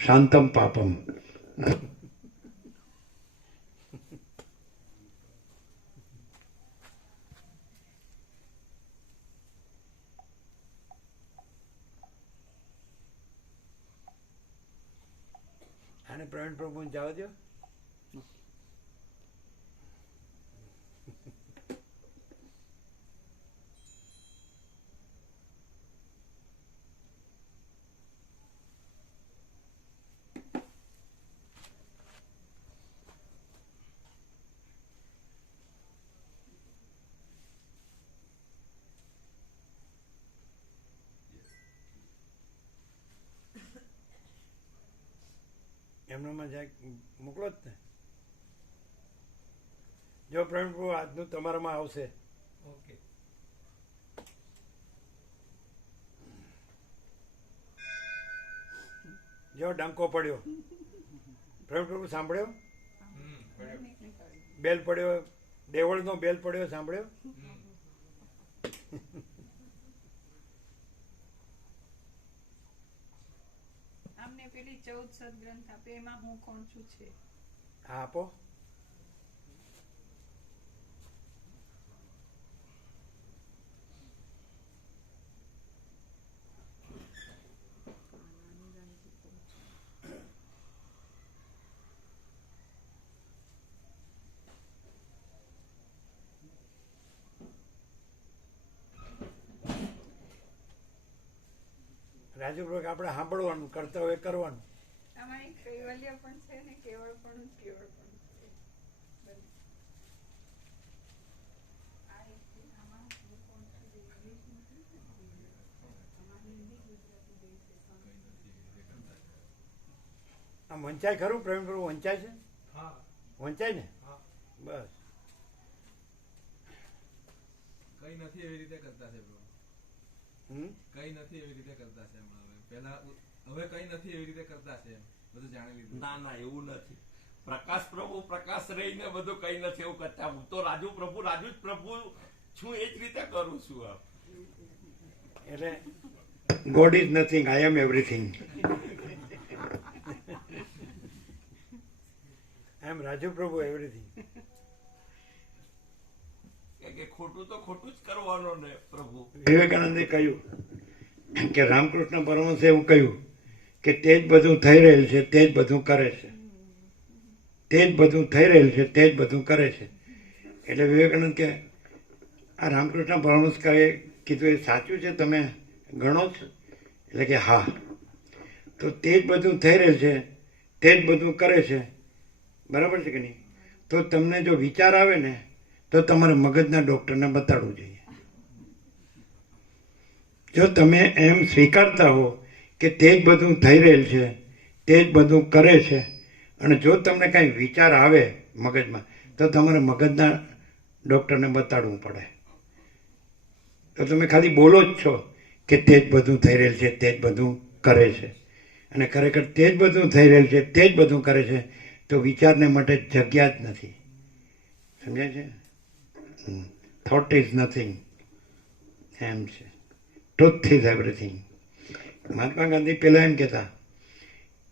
શાંતમ પાપમ. આને પ્રવીણ પ્રભુ જવા દો. એમનામાં જાય મોકલો જ ને. જો પ્રવીણ પ્રભુ આજનું તમારામાં આવશે. ઓકે. જો ડંકો પડ્યો, પ્રવીણ પ્રભુ સાંભળ્યો? બેલ પડ્યો, દેવળનો બેલ પડ્યો, સાંભળ્યો? અમને પેલી 14 સદગ્રંથ આપે એમાં હું કોણ છું છે. હા આપો. રાજુ પ્રભુ આપણે સાંભળવાનું, કરતા હોય કરવાનું. આમાં એક કૈવલ્ય પણ છે ને કેવળ પણ છે. બંને. આ એક છે, આમાં હું કોણ છું જે ઇંગ્લિશમાં છે ને, આમાં હિન્દી ગુજરાતી બે છે. આમ વંચાય ખરું પ્રવીણ પ્રભુ? વંચાય છે? હા. વંચાય ને? હા. બસ. કઈ નથી એવી રીતે કરતા છે પ્રભુ. કઈ નથી એવી રીતે કરતા છે હમણાં. હવે કઈ નથી એવી રીતે કરતા છે, બધું જાણી લીધું. ના ના, એવું નથી. પ્રકાશ પ્રભુ પ્રકાશ રહીને બધું કઈ નથી એવું કરતા. હું તો રાજુ જ પ્રભુ છું, એ જ રીતે કરું છું. એટલે God is nothing, I am everything. I am Raju Prabhu everything. કે ખોટું તો ખોટું જ કરવાનું ને પ્રભુ. વિવેકાનંદે કહ્યું કે રામકૃષ્ણ પરમહંસે એવું કહ્યું કે તે જ બધું થઈ રહેલ છે, તે જ બધું કરે છે. તે જ બધું થઈ રહેલ છે, તે જ બધું કરે છે. એટલે વિવેકાનંદ કે આ રામકૃષ્ણ પરમહંસ કીધું એ સાચું છે, તમે ગણો છો? એટલે કે હા. તો તે જ બધું થઈ રહેલ છે, તે જ બધું કરે છે, બરાબર છે કે નહીં? તો તમને જો વિચાર આવે ને તો તમારે મગજના ડૉક્ટરને બતાડવું જોઈએ. જો તમે એમ સ્વીકારતા હો કે તે જ બધું થઈ રહેલ છે, તે જ બધું કરે છે, અને જો તમને કાંઈ વિચાર આવે મગજમાં તો તમારે મગજના ડૉક્ટરને બતાડવું પડે. તો તમે ખાલી બોલો જ છો કે તે જ બધું થઈ રહેલ છે, તે જ બધું કરે છે, અને ખરેખર તે જ બધું થઈ રહેલ છે, તે જ બધું કરે છે, તો વિચારને માટે જગ્યા જ નથી. સમજાય છે? થોટ ઇઝ નથિંગ, એમ છે. Truth is everything. Mahatma Gandhi પહેલાં એમ કહેતા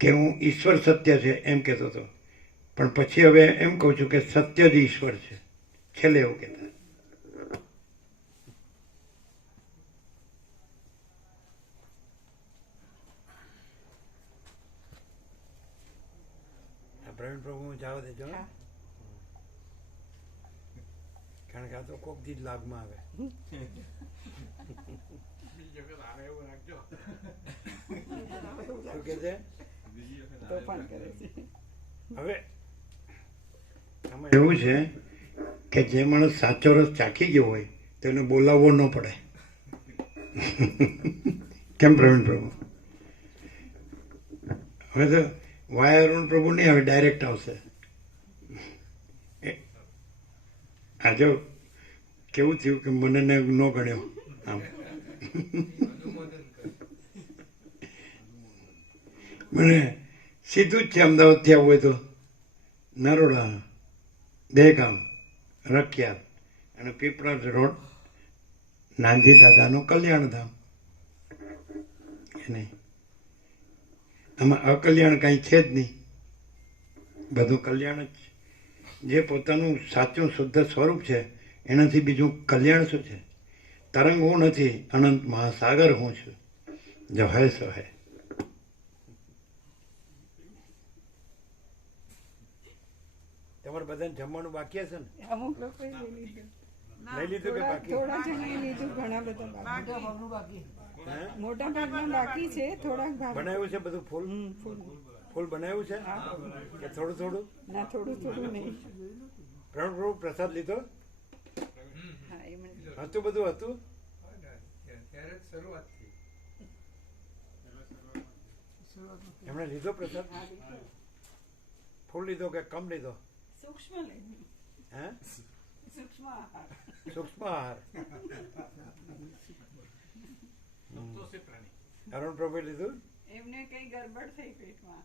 કે હું ઈશ્વર સત્ય છે એમ કહેતો હતો, પણ પછી હવે એમ કહું છું કે સત્ય જ ઈશ્વર છે. છેલ્લે એવું કહેતા. પ્રવીણ પ્રભુ જવા દેજો, કારણ કે આ તો કોક દી જ લાગમાં આવે. શું કે છે? હવે આમાં એવું છે કે જે માણસ સાચો રસ ચાખી ગયો હોય તો એને બોલાવવો ન પડે. કેમ પ્રવીણ પ્રભુ? હવે તો વાય અરુણ પ્રભુ નહીં આવે, ડાયરેક્ટ આવશે. આ જો કેવું થયું કે મને ન ગણ્યો આમ. મને સીધું જ છે અમદાવાદથી આવવું હોય તો નરોડા, દહેગામ, રખિયાલ અને પીપળા રોડ નાનજી દાદાનું કલ્યાણધામ. એને આમાં અકલ્યાણ કાંઈ છે જ નહીં, બધું કલ્યાણ જ છે. જે પોતાનું સાચું શુદ્ધ સ્વરૂપ છે એનાથી બીજું કલ્યાણ શું છે? તરંગ હું નથી, અનંત મહાસાગર હું છું. જો હૈ સો હૈ. તમારે બધાને જમવાનું બાકી હશે ને? અમુક લોકોએ લઈ લીધું, લઈ લીધું કે બાકી? થોડા જણાએ લીધું, ઘણા બધા બાકી. હે? મોટા ભાગના બાકી છે, થોડાક ભાગ બનાવ્યું છે બધું ફૂલ? ફૂલ. ફૂલ બનાવ્યું છે કે થોડું થોડું? ના, થોડું થોડું નહીં. પ્રભુ પ્રસાદ લીધો હા, એમણે હતું, બધું હતું. એમણે લીધો પ્રસાદ? ફૂલ લીધો કે કમ લીધો? સૂક્ષ્મ લીધું. હે? સૂક્ષ્મ આહાર. સૂક્ષ્મ આહાર. અરુણ પ્રભુ લીધું? એમને કઈ ગરબડ થઈ પેટમાં,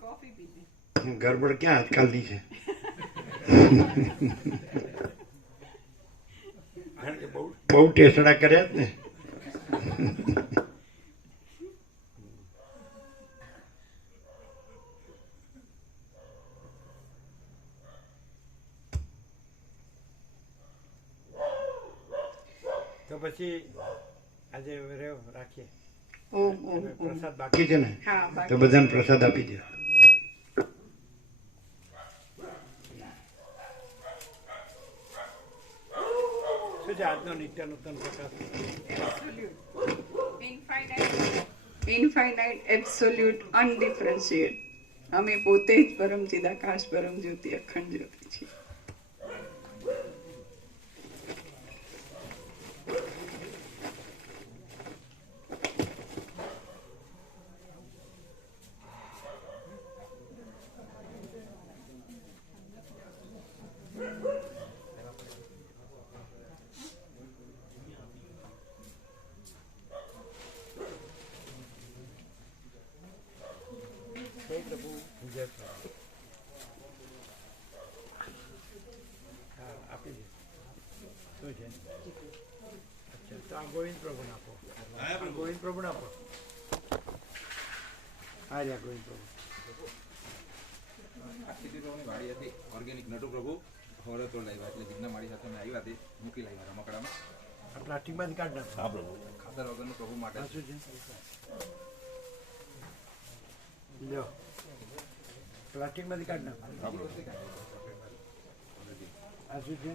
કોફી પીધી. ગરબડ ક્યાં આજકાલની છે? કારણ કે બહુ ટેસડા કર્યા જ ને. તો પછી આજે રાખીએ. ઓમ ઓમ ઓમ. પ્રસાદ બાકી છે ને? હા, તો બાકી. બધાને પ્રસાદ આપી દો. શું છે આજનો નિત્ય નૂતન પ્રકાશ? Infinite, absolute, અનડિફરન્શિએટ. અમે પોતે જ પરમ ચિદાકાશ, પરમ જ્યોતિ, અખંડ જ્યોતિ છીએ. જય પ્રભુ, જય પ્રભુ. હા, આપી દે. શું છે? અચ્છા, તો આ ગોવિંદ પ્રભુને આપો. આ ગોવિંદ પ્રભુને આપો. હા રહ્યા ગોવિંદ પ્રભુ. આખી પ્રભુની વાડી હતી ઓર્ગેનિક નટુ પ્રભુ હોરે તો લાવ્યા એટલે જીજ્ઞા મારી સાથે મેં આવ્યા હતી મૂકી લાવ્યા રમકડામાં. આ પ્લાસ્ટિકમાંથી કાઢ નાખો. હા પ્રભુ. ખાતર વગરનું પ્રભુ માટે આ શું છે? લ્યો, પ્લાસ્ટિકમાંથી કાઢ નાખો. હા પ્રભુ. આ શું છે?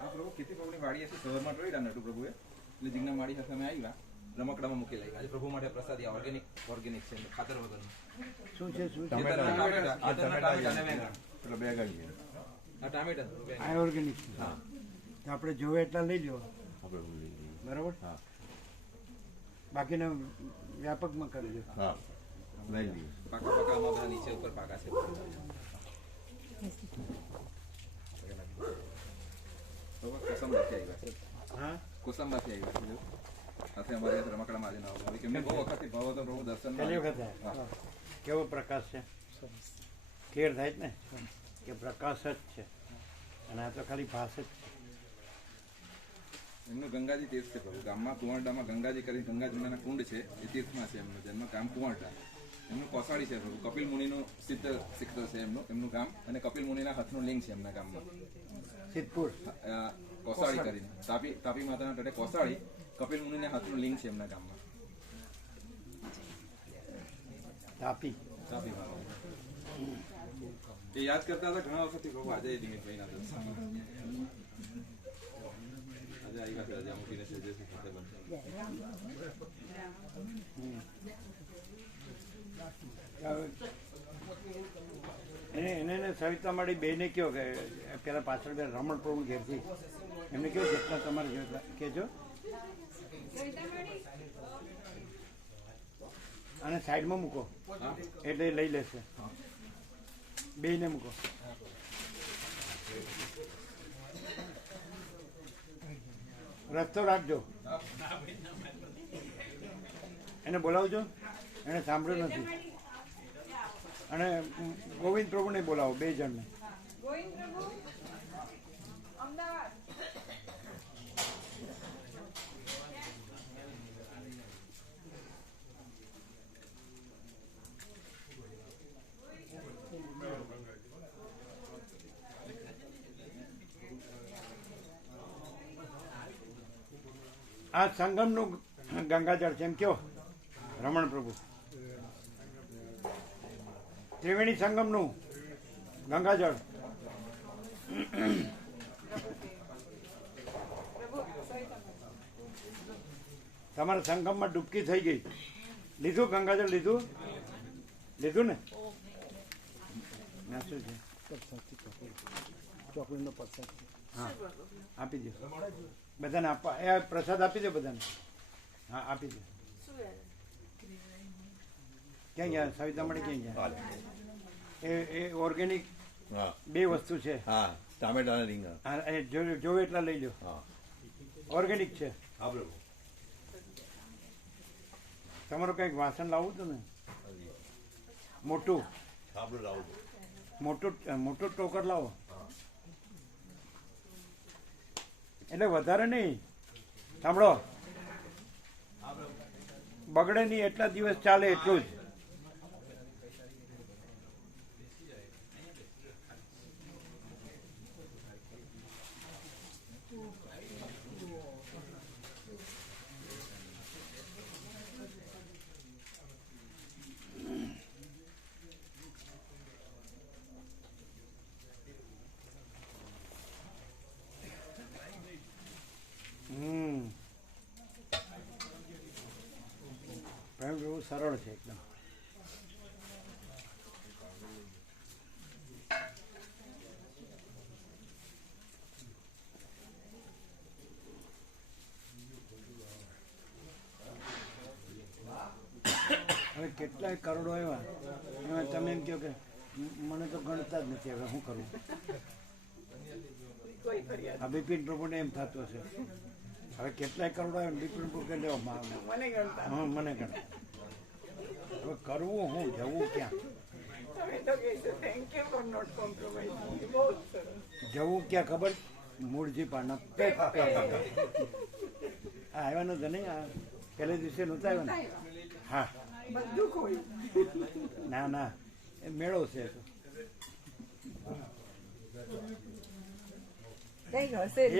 આ પ્રભુ ખેતી પ્રભુની વાડી હતી સવારમાં જોઈ રહ્યા નટુ પ્રભુએ એટલે જીજ્ઞા મારી સાથે અમે આવ્યા રમકડામાં મૂકી લાવ્યા આજે પ્રભુ માટે પ્રસાદી ઓર્ગેનિક છે ખાતર વગરનું. શું છે? શું છે? આ ટામેટા આ ઓર્ગેનિક છે. હા. તો આપણે જોવે એટલા લઈ લો. બરાબર? બાકીના વ્યાપકમાં કરજો. પાકા પાકા આમાં બધા નીચે ઉપર પાકા છે. કોસંબાથી આવ્યા છે. હા, કોસંબાથી આવ્યા છે. સાથે અમારે રમકડામાં આજે નવા કેમને બહુ વખતથી ભાવ હતો પ્રભુ દર્શન પહેલી વખત આવ્યા. કેવો પ્રકાશ છે? ક્લિયર થાય જ ને કે પ્રકાશ જ છે અને આ તો ખાલી ભાસ જ છે. એમનું ગંગાજી તીર્થ છે પ્રભુ ગામમાં કુંવરડામાં ગંગાજી કરી ગંગાજીના કુંડ છે એ તીર્થમાં છે એમનું જન્મ ગામ કુંવરડા. એમનું કોસાડી છે પ્રભુ કપિલ મુનિનું સિદ્ધ શિખર છે એમનું ગામ અને કપિલ મુનિના હાથનું લિંગ છે એમના ગામમાં સિદ્ધપુર. કોસાડી કરીને તાપી માતાના તટે કોસાડી કપિલ મુનિના હાથનું લિંગ છે એમના ગામમાં તાપી. તાપી માતા એ યાદ કરતા હતા ઘણા વખતથી પ્રભુ આજે દિનેશભાઈના દર્શન આજે આવ્યા છે રજા મૂકીને સજેશન સાથે બનશે. એને સવિતા મારી બેને કહો કે પેલા પાછળ બે રમણ પ્રભુ ઘેરથી એમને કહ્યું જેટલા તમારે જેટલા કહેજો અને સાઈડમાં મૂકો એટલે એ લઈ લેશે. બેને મૂકો. રસ્તો રાખજો. એને બોલાવજો, એને સાંભળ્યું નથી. અને ગોવિંદ પ્રભુને બોલાવો, બે જણને. ગોવિંદ પ્રભુ અમદાવાદ. આ સંગમનું ગંગાજળ છે એમ કયો રમણ પ્રભુ. ત્રિવેણી સંગમનું ગંગાજળ. તમારા સંગમમાં ડૂબકી થઈ ગઈ. લીધું ગંગાજળ? લીધું ને? ના શું છે? ચોકલેટનો પ્રસાદ. હા આપી દો બધાને. આપવા એ પ્રસાદ આપી દો બધાને. હા આપી દો. ક્યાં ગયા સવિતામણી? ક્યાં ગયા? એ ઓર્ગેનિક બે વસ્તુ છે. હા, ટામેટા અને રીંગણ. હા એ જોવે એટલા લઈ લો. હા, ઓર્ગેનિક છે. હા પ્રભુ. તમારું કંઈક વાસણ લાવવું હતું ને મોટું? આપણું લાવું. મોટું ટોકર લાવો. એટલે વધારે નહીં. સાંભળો, બગડે નહીં એટલા દિવસ ચાલે એટલું જ. પ્રેમ બહુ સરળ છે એકદમ. હવે કેટલાય કરોડો આવ્યા એમાં તમે એમ કહો કે મને તો ગણતા જ નથી. હવે શું કરું? આ બિપિન પ્રભુને એમ થતું હશે. હવે કેટલાય કરોડો આવ્યા બિપિન પ્રભુ કે લેવો હા મને ગણતા. હવે કરવું હું? જવું ક્યાં? જવું ક્યાં ખબર? મૂળજી પાના આવ્યા નતા નહીં? આ પહેલે દિવસે નહોતા આવ્યા ને? હા ના એ મેળો છે.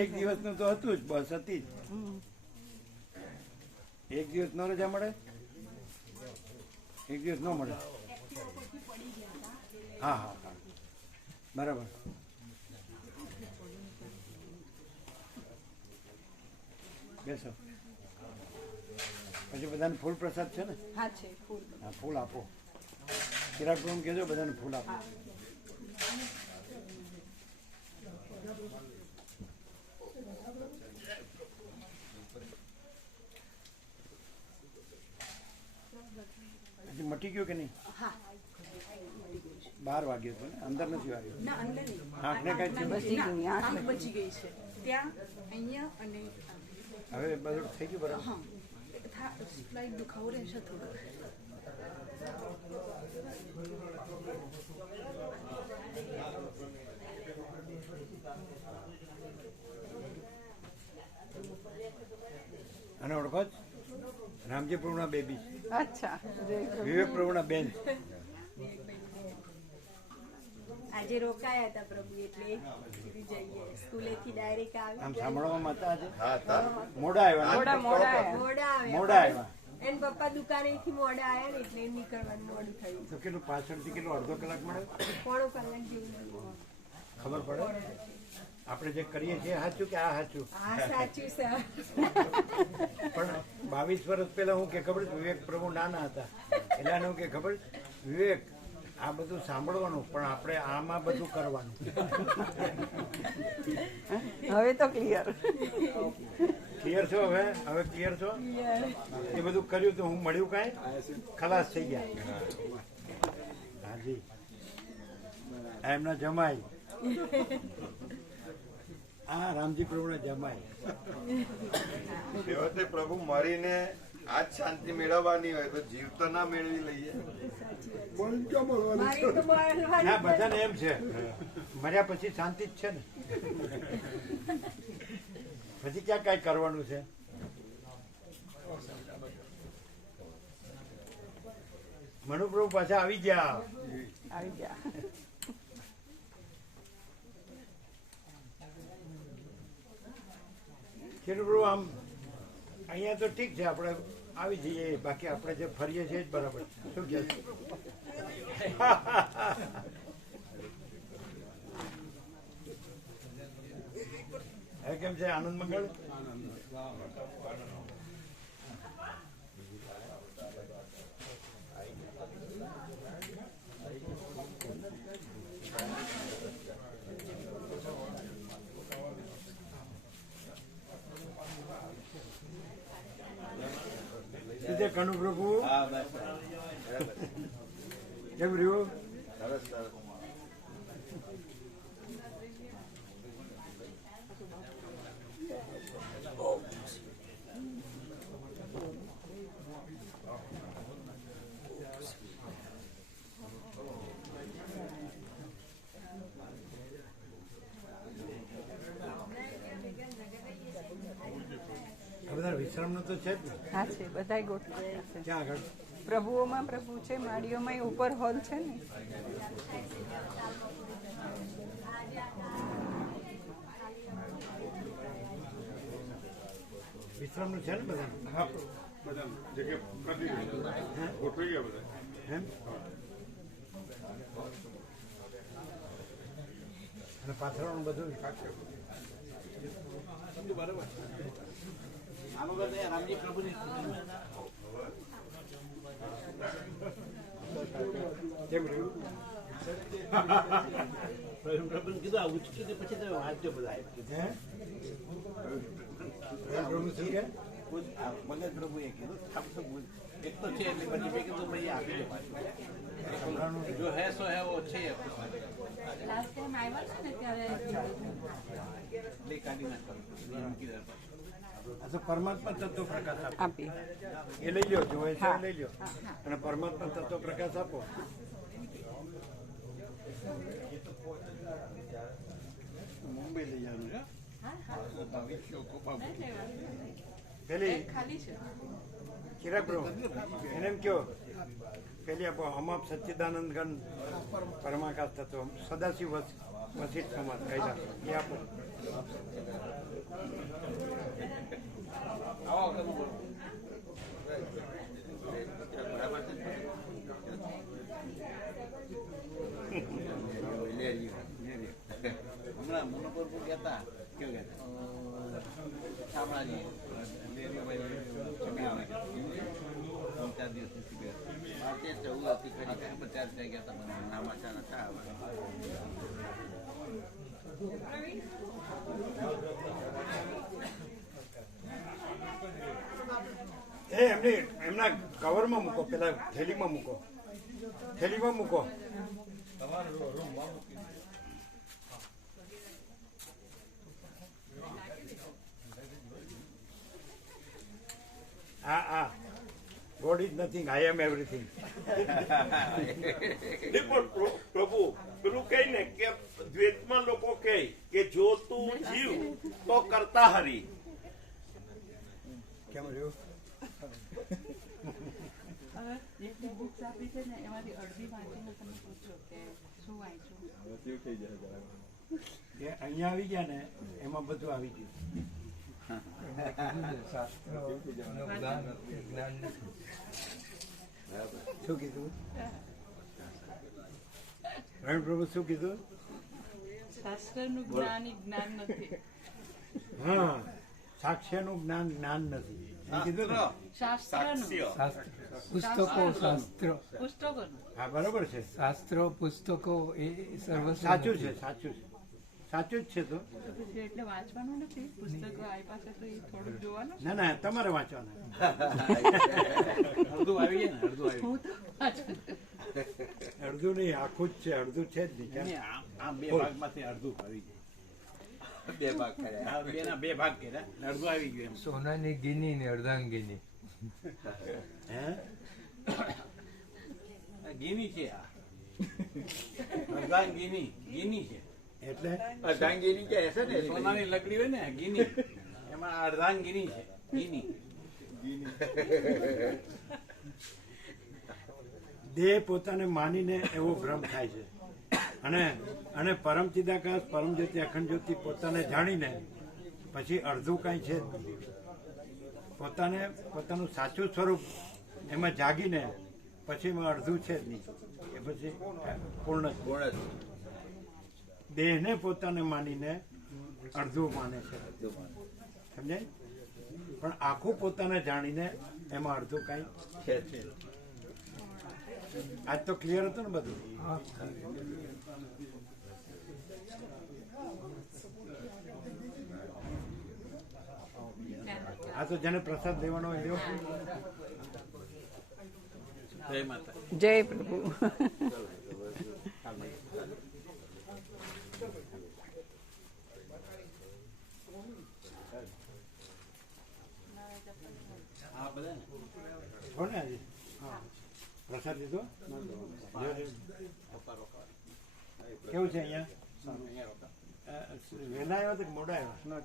એક દિવસનું તો હતું જ, બસ હતી જ. એક દિવસ નો રજા મળે? એક દિવસ ન મળે? હા બરાબર. બેસો. પછી બધાને ફૂલ પ્રસાદ છે ને? હા ફૂલ આપો. ચિરાગ પ્રભુ કહેજો બધાને ફૂલ આપો. હજી મટી ગયું કે નહીં? 12 વાગ્યો હતો ને? અંદર નથી વાગ્યો? આંખને કઈ બચી ગઈ છે ત્યાં અહીંયા અને હવે બધું થઈ ગયું બરાબર? સ્લાઇડ દુખાવો રહેશે થોડો. અને ઓળખો જ રામજી પ્રભુના બેબી. અચ્છા. વિવેક પ્રભુના બેન. આજે રોકાયા હતા પ્રભુ એટલે કીધું જઈએ સ્કૂલેથી ડાયરેક્ટ આવી. આમ સાંભળવામાં હતા આજે? હા, મોડા આવ્યા. મોડા આવ્યા. એન પપ્પા દુકાનેથી મોડા આવ્યા ને એટલે નીકળવાનું મોડું થયું. તો કેટલું પાછળથી કેટલું અડધો કલાક મળે? પોણો કલાક જેવું ખબર પડે આપણે જે કરીએ છીએ સાચું કે આ સાચું? હા સાચું સર. પણ 22 વર્ષ પહેલા હું કે ખબર વિવેક પ્રભુ નાના હતા એટલે આને હું કે ખબર વિવેક આ બધું સાંભળવાનું પણ આપણે આમાં બધું કરવાનું. હવે તો ક્લિયર. ક્લિયર છો? હવે ક્લિયર છો? એ બધું કર્યું તો હું મળ્યું કાંઈ? ખલાસ થઈ ગયા. હાજી એમના જમાઈ. આ રામજી પ્રભુના જમાઈ. તે પ્રભુ મરીને આજ શાંતિ મેળવવાની હોય તો જીવ તો ના મેળવી લઈએ. ના બધાને એમ છે મર્યા પછી શાંતિ જ છે ને. પછી ક્યાં કઈ કરવાનું છે? મનુપ્રભુ પાછા આવી ગયા. ખેડૂત પ્રભુ આમ અહીંયા તો ઠીક છે, આપણે આવી જઈએ, બાકી આપણે જે ફરીએ છીએ જ બરાબર. શું કહે છે? હે કેમ છે? આનંદ મંગળ. કનુ પ્રભુ કેમ રહ્યું? સરસ સરસ. બધા વિશ્રામનો તો છે જ ને? હા છે, બધાય ગોઠવાયા છે. ક્યાં આગળ? પ્રભુઓમાં પ્રભુ છે, માળીઓમાં ઉપર હોલ છે ને. વિશ્રામનું છે ને બધા? એમ? અને પાથરવાનું બધું કેમ રહ્યું? કીધું આ ઉચકી દે પછી તમે વાંચજો બધા. હે? પ્રભુ શું કે? મગજ પ્રભુએ કીધું એક તો છે એટલે પછી મેં કીધું ભાઈ આપી દો પાછું. જો હે સો હે વો છે લાસ્ટ ટાઈમ આવ્યા છે ને ત્યારે એટલે કાઢી નાખવાનું. આ તો પરમાત્મા તત્વ પ્રકાશ આપો. આપી એ લઈ લ્યો, જોવે છે એ લઈ લ્યો, અને પરમાત્મા તત્વ પ્રકાશ આપો. મુંબઈ લઈ જવાનું છે. પેલી ખાલી છે. ચિરાગ પ્રભુ એને એમ કયો, પેલી આપો અમાપ સચ્ચિદાનંદ ગણ પરમાકાશ તત્વ સદાશિવ વસિષ્ઠ સમાજ કાયદા એ આપો. હમણાં મોનોપોર કહેતા કેવું કહેતા શામળાજી ચાર દિવસ ચૌદ હતી ખરી 50 ગયા હતા મને નામા ચાના એમના કવરમાં મૂકો, પેલા થેલીમાં મૂકો, થેલીમાં મૂકો. God is nothing, I am everything. પ્રભુ પેલું કહે ને કે દ્વૈતમાં લોકો કહે કે જો તું જીવ તો કરતા હરી. કેમ રહ્યું? જેટલી બુક્સ આપી છે ને એમાંથી અડધી વાંચીને તમે પૂછો કે શું વાંચ્યું. એ અહીંયા આવી ગયા ને એમાં બધું આવી ગયું. શું કીધું? પ્રભુ શું કીધું? શાસ્ત્રનું જ્ઞાન ઈ જ્ઞાન નથી. હા, સાક્ષ્યનું જ્ઞાન જ્ઞાન નથી એમ કીધું ને? શાસ્ત્રનું પુસ્તકો શાસ્ત્રો પુસ્તકોનું. હા બરોબર છે, શાસ્ત્રો પુસ્તકો એ સર્વસ્વ સાચું છે, સાચું છે, સાચું જ છે. તો તો પછી એટલે વાંચવાનું નથી. પુસ્તકો આપ્યા છે તો એ થોડુંક જોવાનું. ના ના, તમારે વાંચવાના. અડધું આવી જાય ને અડધું આવી હું તો વાંચું. અડધું નહીં, આખું જ છે, અડધું છે જ નહીં. જાય. આમ બે ભાગમાંથી અડધું આવી જાય. બે ભાગ કર્યા. આ બેના બે ભાગ કર્યા ને અડધું આવી ગયું એમ. સોનાની ગીની ને અર્ધાંગીની. હે? આ ગીની છે આ અર્ધાંગીની ગીની છે. એટલે અર્ધાંગીની કે હશે ને સોનાની લકડી હોય ને ગીની એમાં અર્ધાંગીની છે ગીની. દેહ પોતાને માનીને એવો ભ્રમ થાય છે, અને પરમ ચિદાકાશ પરમ જ્યોતિ અખંડ જ્યોતિ પોતાને જાણીને પછી અડધું કાંઈ છે જ નહીં. પોતાનું સાચું સ્વરૂપ એમાં જાગીને પછી એમાં અડધું છે જ નહીં, એ પછી પૂર્ણ જ. દેહને પોતાને માનીને અડધું માને છે, સમજાય? પણ આખું પોતાને જાણીને એમાં અડધું કાંઈ છે જ. આજ તો ક્લિયર હતું ને બધું? આ તો જેને પ્રસાદ લેવાનો હોય લેવો. જય માતા. જય પ્રભુ. આ બધા ને છો ને આજે? હા. પ્રસાદ લીધો? કેવું છે અહીંયા? વહેલા આવ્યા તો મોડા આવ્યા?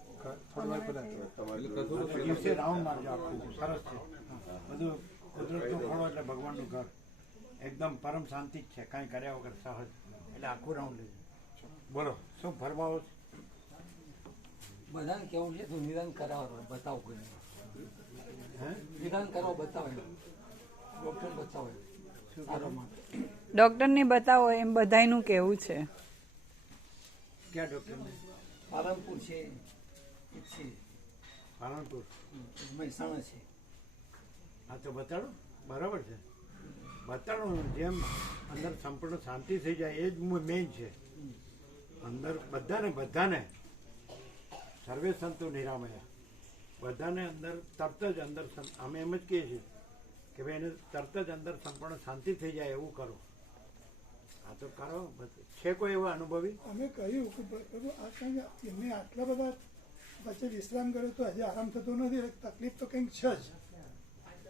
દિવસે રાઉન્ડ મારજો આખું. સરસ છે બધું. કુદરતનું ખોળો એટલે ભગવાનનું ઘર. એકદમ પરમ શાંતિ જ છે, કાંઈ કર્યા વગર સહજ. એટલે આખું રાઉન્ડ લીધું. બોલો શું ફરમાવો છે? બધાને કેવું છે તું નિદાન કરાવો, બતાવો કોઈ હે? નિદાન કરો, બતાવો ડોક્ટર બતાવો શું કરવા માટે. ડોક્ટરને બતાવો એમ બધાયનું કેવું છે. ક્યાં ડૉક્ટરને? પાલનપુર છે, એક છે પાલનપુર. મહેસાણા છે. હા તો બતાડો. બરાબર છે, બતાડો. જેમ અંદર સંપૂર્ણ શાંતિ થઈ જાય એ જ મેઇન છે. અંદર બધાને સર્વે સંતો નિરામયા, બધાને અંદર તરત જ અંદર અમે એમ જ કહીએ છીએ કે ભાઈ એને તરત જ અંદર સંપૂર્ણ શાંતિ થઈ જાય એવું કરો. હા તો કરો. છે કોઈ એવા અનુભવી? અમે કહ્યું કે પ્રભુ આ કારણ કે એમને આટલા બધા વચ્ચે વિશ્રામ કર્યો તો હજી આરામ થતો નથી, તકલીફ તો કંઈક છે જ.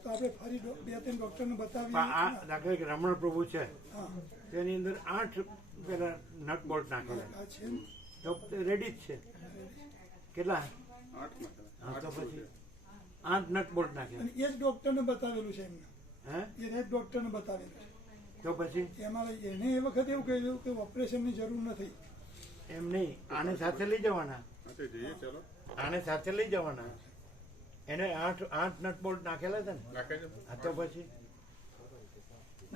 તો આપણે ફરી 2-3 ડૉક્ટરને બતાવીએ. આ દાખલા કે રમણ પ્રભુ છે, હા તેની અંદર 8 પેલા નટ બોલ્ટ નાખેલા આ છે તો રેડી જ છે. કેટલા? હા તો પછી 8 નટ બોલ્ટ નાખેલા. અને એ જ ડૉક્ટરને બતાવેલું છે એમને. હે? એ જ ડૉક્ટરને બતાવેલું છે. તો પછી એમાં એને એ વખતે એવું કહ્યું કે ઓપરેશનની જરૂર નથી. એમ નહીં, આને સાથે લઈ જવાના. આને સાથે લઈ જવાના. એને 8 નટ બોલ્ટ નાખેલા છે ને. હા તો પછી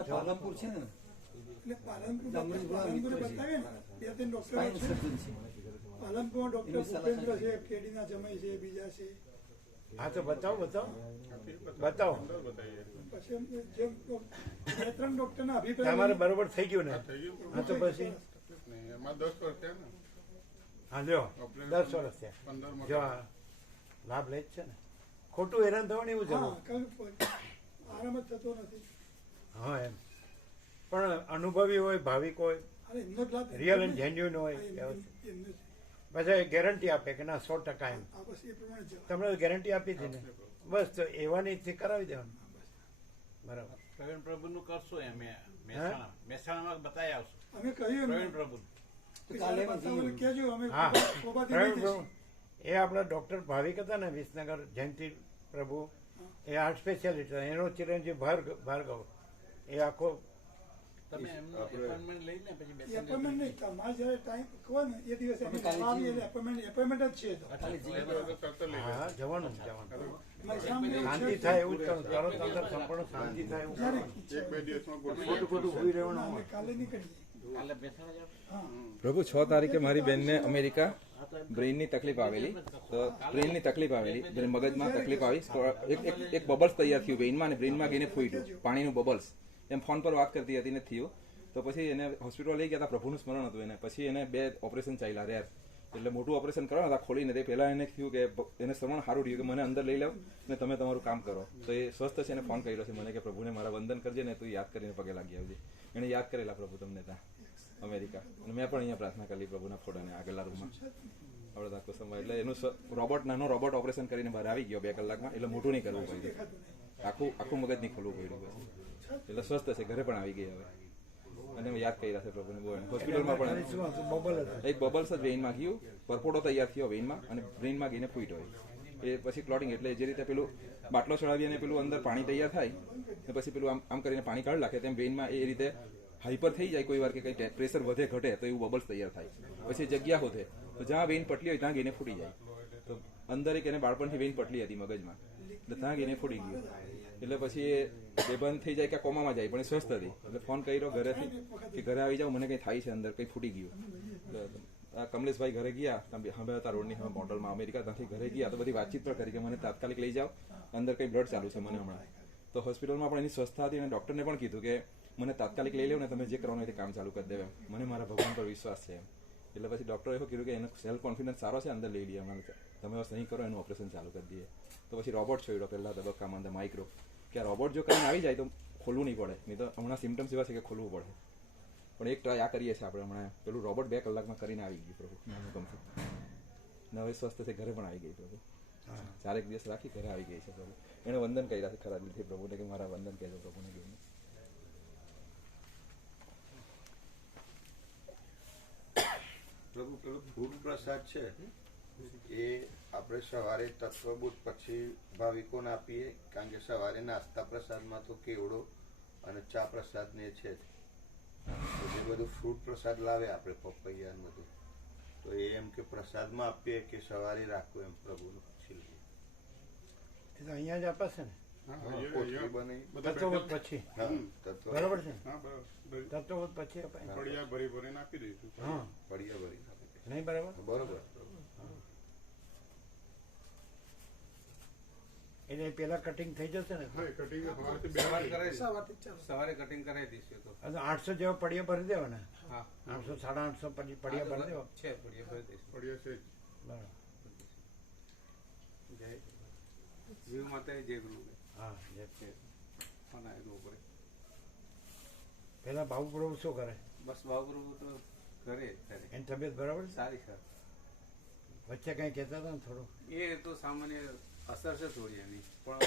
પાલનપુર છે ને, એટલે પાલનપુરે બતાવીએ ને 2-3 ડૉક્ટર છે. પાલનપુરમાં ડૉક્ટર ભૂપેન્દ્ર છે, કેડીના જમાઈ છે, બીજા છે. હા તો બતાવો. પછી જે 2-3 ડૉક્ટરના અભિપ્રાય તમારે બરોબર થઈ ગયું ને? હા તો પછી હા લ્યો 10 વર્ષ થયા. જો આ લાભ લે જ છે ને. ખોટું હેરાન થવાની એવું જરૂર. હા, કારણ કે આરામ જ થતો નથી. હા એમ. પણ અનુભવી હોય, ભાવિક હોય, અને એમનો જ લાભ રિયલ એન્ડ જેન્યુઅન હોય, એમને પછી ગેરંટી આપે કે ના 100% એમ. આ બસ એ પ્રમાણે જવાય. તમને ગેરંટી આપી હતી ને? બસ તો એવાની થી કરાવી દેવાનું. બરાબર. પ્રવીણ પ્રભુનું કરશો એમ મહેસાણામાં બતાવી આવશો. અમે કહ્યું પ્રવીણ એમને પ્રભુ કે જ્યારે બતાવો કહેજો, અમે હા. ખોબાથી પ્રવીણ લઈ પ્રભુ જઈશું. એ આપણા ડૉક્ટર ભાવિક હતા ને વિસનગર, જયંતિ પ્રભુ, એ હાર્ટ સ્પેશિયાલિસ્ટ હતા. એનો ચિરંજીવ ભાર્ગવ, એ આખો તમે એમનું એપોઇન્ટમેન્ટ લઈને પછી એ એપોઇન્ટમેન્ટ નહીં, તમારે જ્યારે ટાઈમ કહો ને એ દિવસે અમે આવીએ એટલે એપોઇન્ટમેન્ટ જ છે. તો હા જવાનું. મહેસાણામાં શાંતિ થાય એવું જ કરવું. તરત અંદર સંપૂર્ણ શાંતિ થાય એવું જ્યારે કરવું. ખોટું ઊભી રહેવાનું અમે હોય. કાલે નીકળીએ. કાલે મહેસાણા જાવ. હા, પ્રભુ 6 તારીખે મારી બેનને અમેરિકા બ્રેઇનની તકલીફ આવેલી. તો બ્રેઇનની તકલીફ આવેલી, મગજમાં તકલીફ આવી. એક બબલ્સ તૈયાર થયું બ્રેઇનમાં, અને બ્રેઇનમાં ગઈને ફૂટ્યું પાણીનું બબલ્સ. એમ ફોન પર વાત કરતી હતી ને થયું. તો પછી એને હોસ્પિટલ લઈ ગયા હતા. પ્રભુનું સ્મરણ હતું એને. પછી એને 2 ઓપરેશન ચાલ્યા રેર. એટલે મોટું ઓપરેશન કરવાના હતા ખોલીને. તે પહેલાં એને થયું કે એને શ્રવણ સારું રહ્યું કે મને અંદર લઈ લો ને તમે તમારું કામ કરો. તો એ સ્વસ્થ છે. એને ફોન કર્યો છે મને કે પ્રભુને મારા વંદન કરજે ને તું યાદ કરીને પગે લાગી આવજે. એણે યાદ કરેલા પ્રભુ તમને ત્યાં અમેરિકા. અને મેં પણ અહીંયા પ્રાર્થના કરી પ્રભુના ફોટાને આગળના રૂમમાં. આપણે આખો સમય એટલે એનું નાનો રોબોટ ઓપરેશન કરીને બહાર આવી ગયો 2 કલાકમાં. એટલે મોટું નહીં કરવું પડ્યું, આખું મગજ નહીં ખોલવું પડ્યું. એટલે સ્વસ્થ છે, ઘરે પણ આવી ગઈ હવે. અને યાદ કર્યા છે પ્રભુને બહુ. હોસ્પિટલમાં પણ એક બબલ્સ જ વેઇનમાં ગયું, પરપોટો તૈયાર થયો વેઇનમાં, અને બ્રેઇનમાં ગઈને ફૂટ્યો. એ પછી ક્લોટિંગ, એટલે જે રીતે પેલું બાટલો ચડાવી અને પેલું અંદર પાણી તૈયાર થાય ને પછી પેલું આમ કરીને પાણી કાઢી નાખે, તેમ વેઇનમાં એ રીતે હાઈપર થઈ જાય કોઈ વાર કે કંઈ પ્રેશર વધે ઘટે તો એવું બબલ્સ તૈયાર થાય. પછી જગ્યા હોતે તો જ્યાં વેઇન પટલી હોય ત્યાં ગઈને ફૂટી જાય. તો અંદર એક એને બાળપણથી વેઇન પટલી હતી મગજમાં, એટલે ત્યાં ગઈને ફૂટી ગયું. એટલે પછી એ બંધ થઈ જાય કે કોમામાં જાય, પણ એ સ્વસ્થ હતી. એટલે ફોન કર્યો ઘરેથી કે ઘરે આવી જાઓ, મને કંઈ થાય છે, અંદર કંઈ ફૂટી ગયું. આ કમલેશભાઈ ઘરે ગયા, હવે હતા રોડની હવે મોડલમાં અમેરિકા, ત્યાંથી ઘરે ગયા તો બધી વાતચીત પણ કરી કે મને તાત્કાલિક લઈ જાઓ, અંદર કંઈ બ્લડ ચાલુ છે મને હમણાં. તો હોસ્પિટલમાં પણ એની સ્વસ્થતા હતી, અને ડૉક્ટરને પણ કીધું કે મને તાત્કાલિક લઈ લેવું ને, તમે જે કરવાનું હોય તે કામ ચાલુ કરી દેવા, મને મારા ભગવાન પર વિશ્વાસ છે એમ. એટલે પછી ડૉક્ટરે એવું કીધું કે એનો સેલ્ફ કોન્ફિડન્સ સારો છે, અંદર લઈ લઈએ હમણાં, તમે બસ નહીં કરો, એનું ઓપરેશન ચાલુ કરી દઈએ. તો પછી રોબોટ છોડ્યો પહેલા તબક્કામાં અંદર માઇક્રો, કે આ રોબોટ જો કરીને આવી જાય તો ખોલવું નહીં પડે, નહીં તો હમણાં સિમ્ટમ્સ એવા છે કે ખોલવું પડે. પણ એક ટ્રાય આ કરીએ છીએ આપણે હમણાં, પેલું રોબોટ 2 કલાકમાં કરીને આવી ગયું પ્રભુ, નાનું કમથી. હવે સ્વસ્થ છે, ઘરે પણ આવી ગઈ પ્રભુ. 4 દિવસ રાખી ઘરે આવી ગઈ છે પ્રભુ. એને વંદન કર્યા છે ખરા લીધે પ્રભુને, કે મારા વંદન કહેજો પ્રભુને જોઈને. પ્રભુ પેલો ફૂડ પ્રસાદ છે એ આપણે સવારે તત્વબુદ્ધ પછી ભાવિકોને આપીએ, કારણ કે સવારે નાસ્તા પ્રસાદમાં તો કેવડો અને ચા પ્રસાદ ને છે જ. તો જે બધું ફ્રૂટ પ્રસાદ લાવે આપણે પપૈયા ને બધું, તો એ એમ કે પ્રસાદમાં આપીએ કે સવારે રાખવું એમ પ્રભુનું પૂછી લઈએ. એ તો અહીંયા જ અપાશે ને પોટલી બની તત્વબોધ પછી, હા તત્વ બરાબર છે, તત્વબોધ પછી અપાય. પડિયા ભરી આપી દઈશું. હા, પડિયા ભરી આપી દઈશું. નહીં બરાબર. બરોબર. એટલે પેલા કટિંગ થઈ જશે ને, સવારે કટિંગ કરાવી દઈશું. તો 800 જેવા પડિયા ભરી દેવાના. હા 800 850 પડિયા ભરી દેવા. છે પડિયા ભરી દઈશું. બરાબર. જય જીવ માતા જય ગુરુ. હા, જે હા એનું ઉપર પેલા બાબુ પ્રભુ શું કરે? બસ બાબુ તો ઘરે અત્યારે એની તબિયત બરાબર છે? સારી સર. વચ્ચે કઈ કહેતા હતા ને થોડું? એ તો સામાન્ય અસર છે થોડી એની, પણ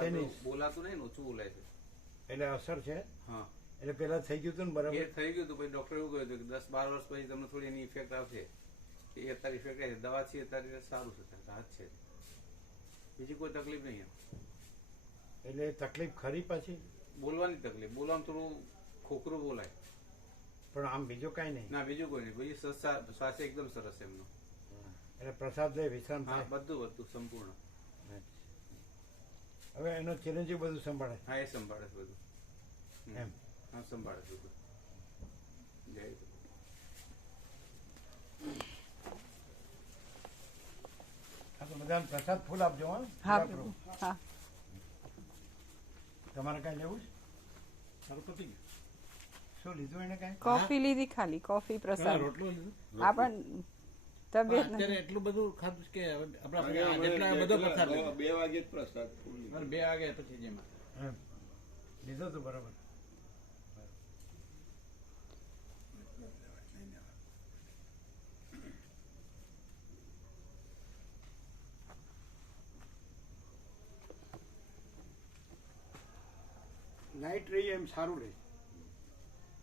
શેની? બોલાતું નહીં ને, ઓછું બોલાય છે. એટલે અસર છે. હા એટલે પેલા થઈ ગયું હતું ને એ બરાબર? થઈ ગયું હતું. પછી ડોક્ટર એવું કહ્યું હતું કે 10-12 વર્ષ પછી તમને થોડી એની ઇફેક્ટ આવશે. એ અત્યારે ઇફેક્ટ આવે છે, દવા છે અત્યારે સારું છે, રાહત છે, બીજી કોઈ તકલીફ નહીં એમ. એટલે તકલીફ ખરી પાછી? બોલવાની તકલીફ, બોલવામાં થોડું ખોખરું બોલાય, પણ આમ બીજું કઈ નહીં ના બીજું કોઈ નહીં. બીજી શ્વાસ એકદમ સરસ એમનો. એટલે પ્રસાદ લે વિશ્રામ હા થાય. બધું સંપૂર્ણ. હવે એનો ચિરંજીવ બધું સંભાળે હા એ સંભાળે છે બધું. એમ? હા સંભાળે છે બધું. જય ગુરુ. હા, તો બધાને પ્રસાદ ફૂલ આપજો. હા હા, પ્રભુ. હા તમારે કઈ લેવું છે? સારું પતી ગયું. શું લીધું એને કઈ? કોફી લીધી, ખાલી કોફી પ્રસાદ. રોટલો લીધો. આ પણ તબિયત અત્યારે નથી. એટલું બધું ખાધું છે કે આપણા જેટલા બધો પ્રસાદ લીધો. 2 વાગે જ પ્રસાદ ફૂલ 2 વાગે પછી જેમાં એમ લીધો તો બરાબર. લાઈટ રહી એમ સારું રહે.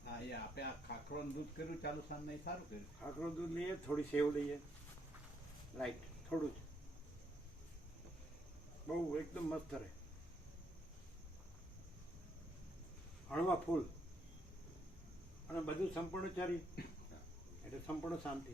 હા એ આપણે આ ખાખરોનું દૂધ કર્યું ચાલુ સાંજ નહીં સારું કર્યું. ખાખરો દૂધ લઈએ, થોડી સેવ લઈએ, લાઈટ થોડું જ, બહુ એકદમ મસ્ત રહે. હળવા ફૂલ અને બધું સંપૂર્ણ ચારી, એટલે સંપૂર્ણ શાંતિ.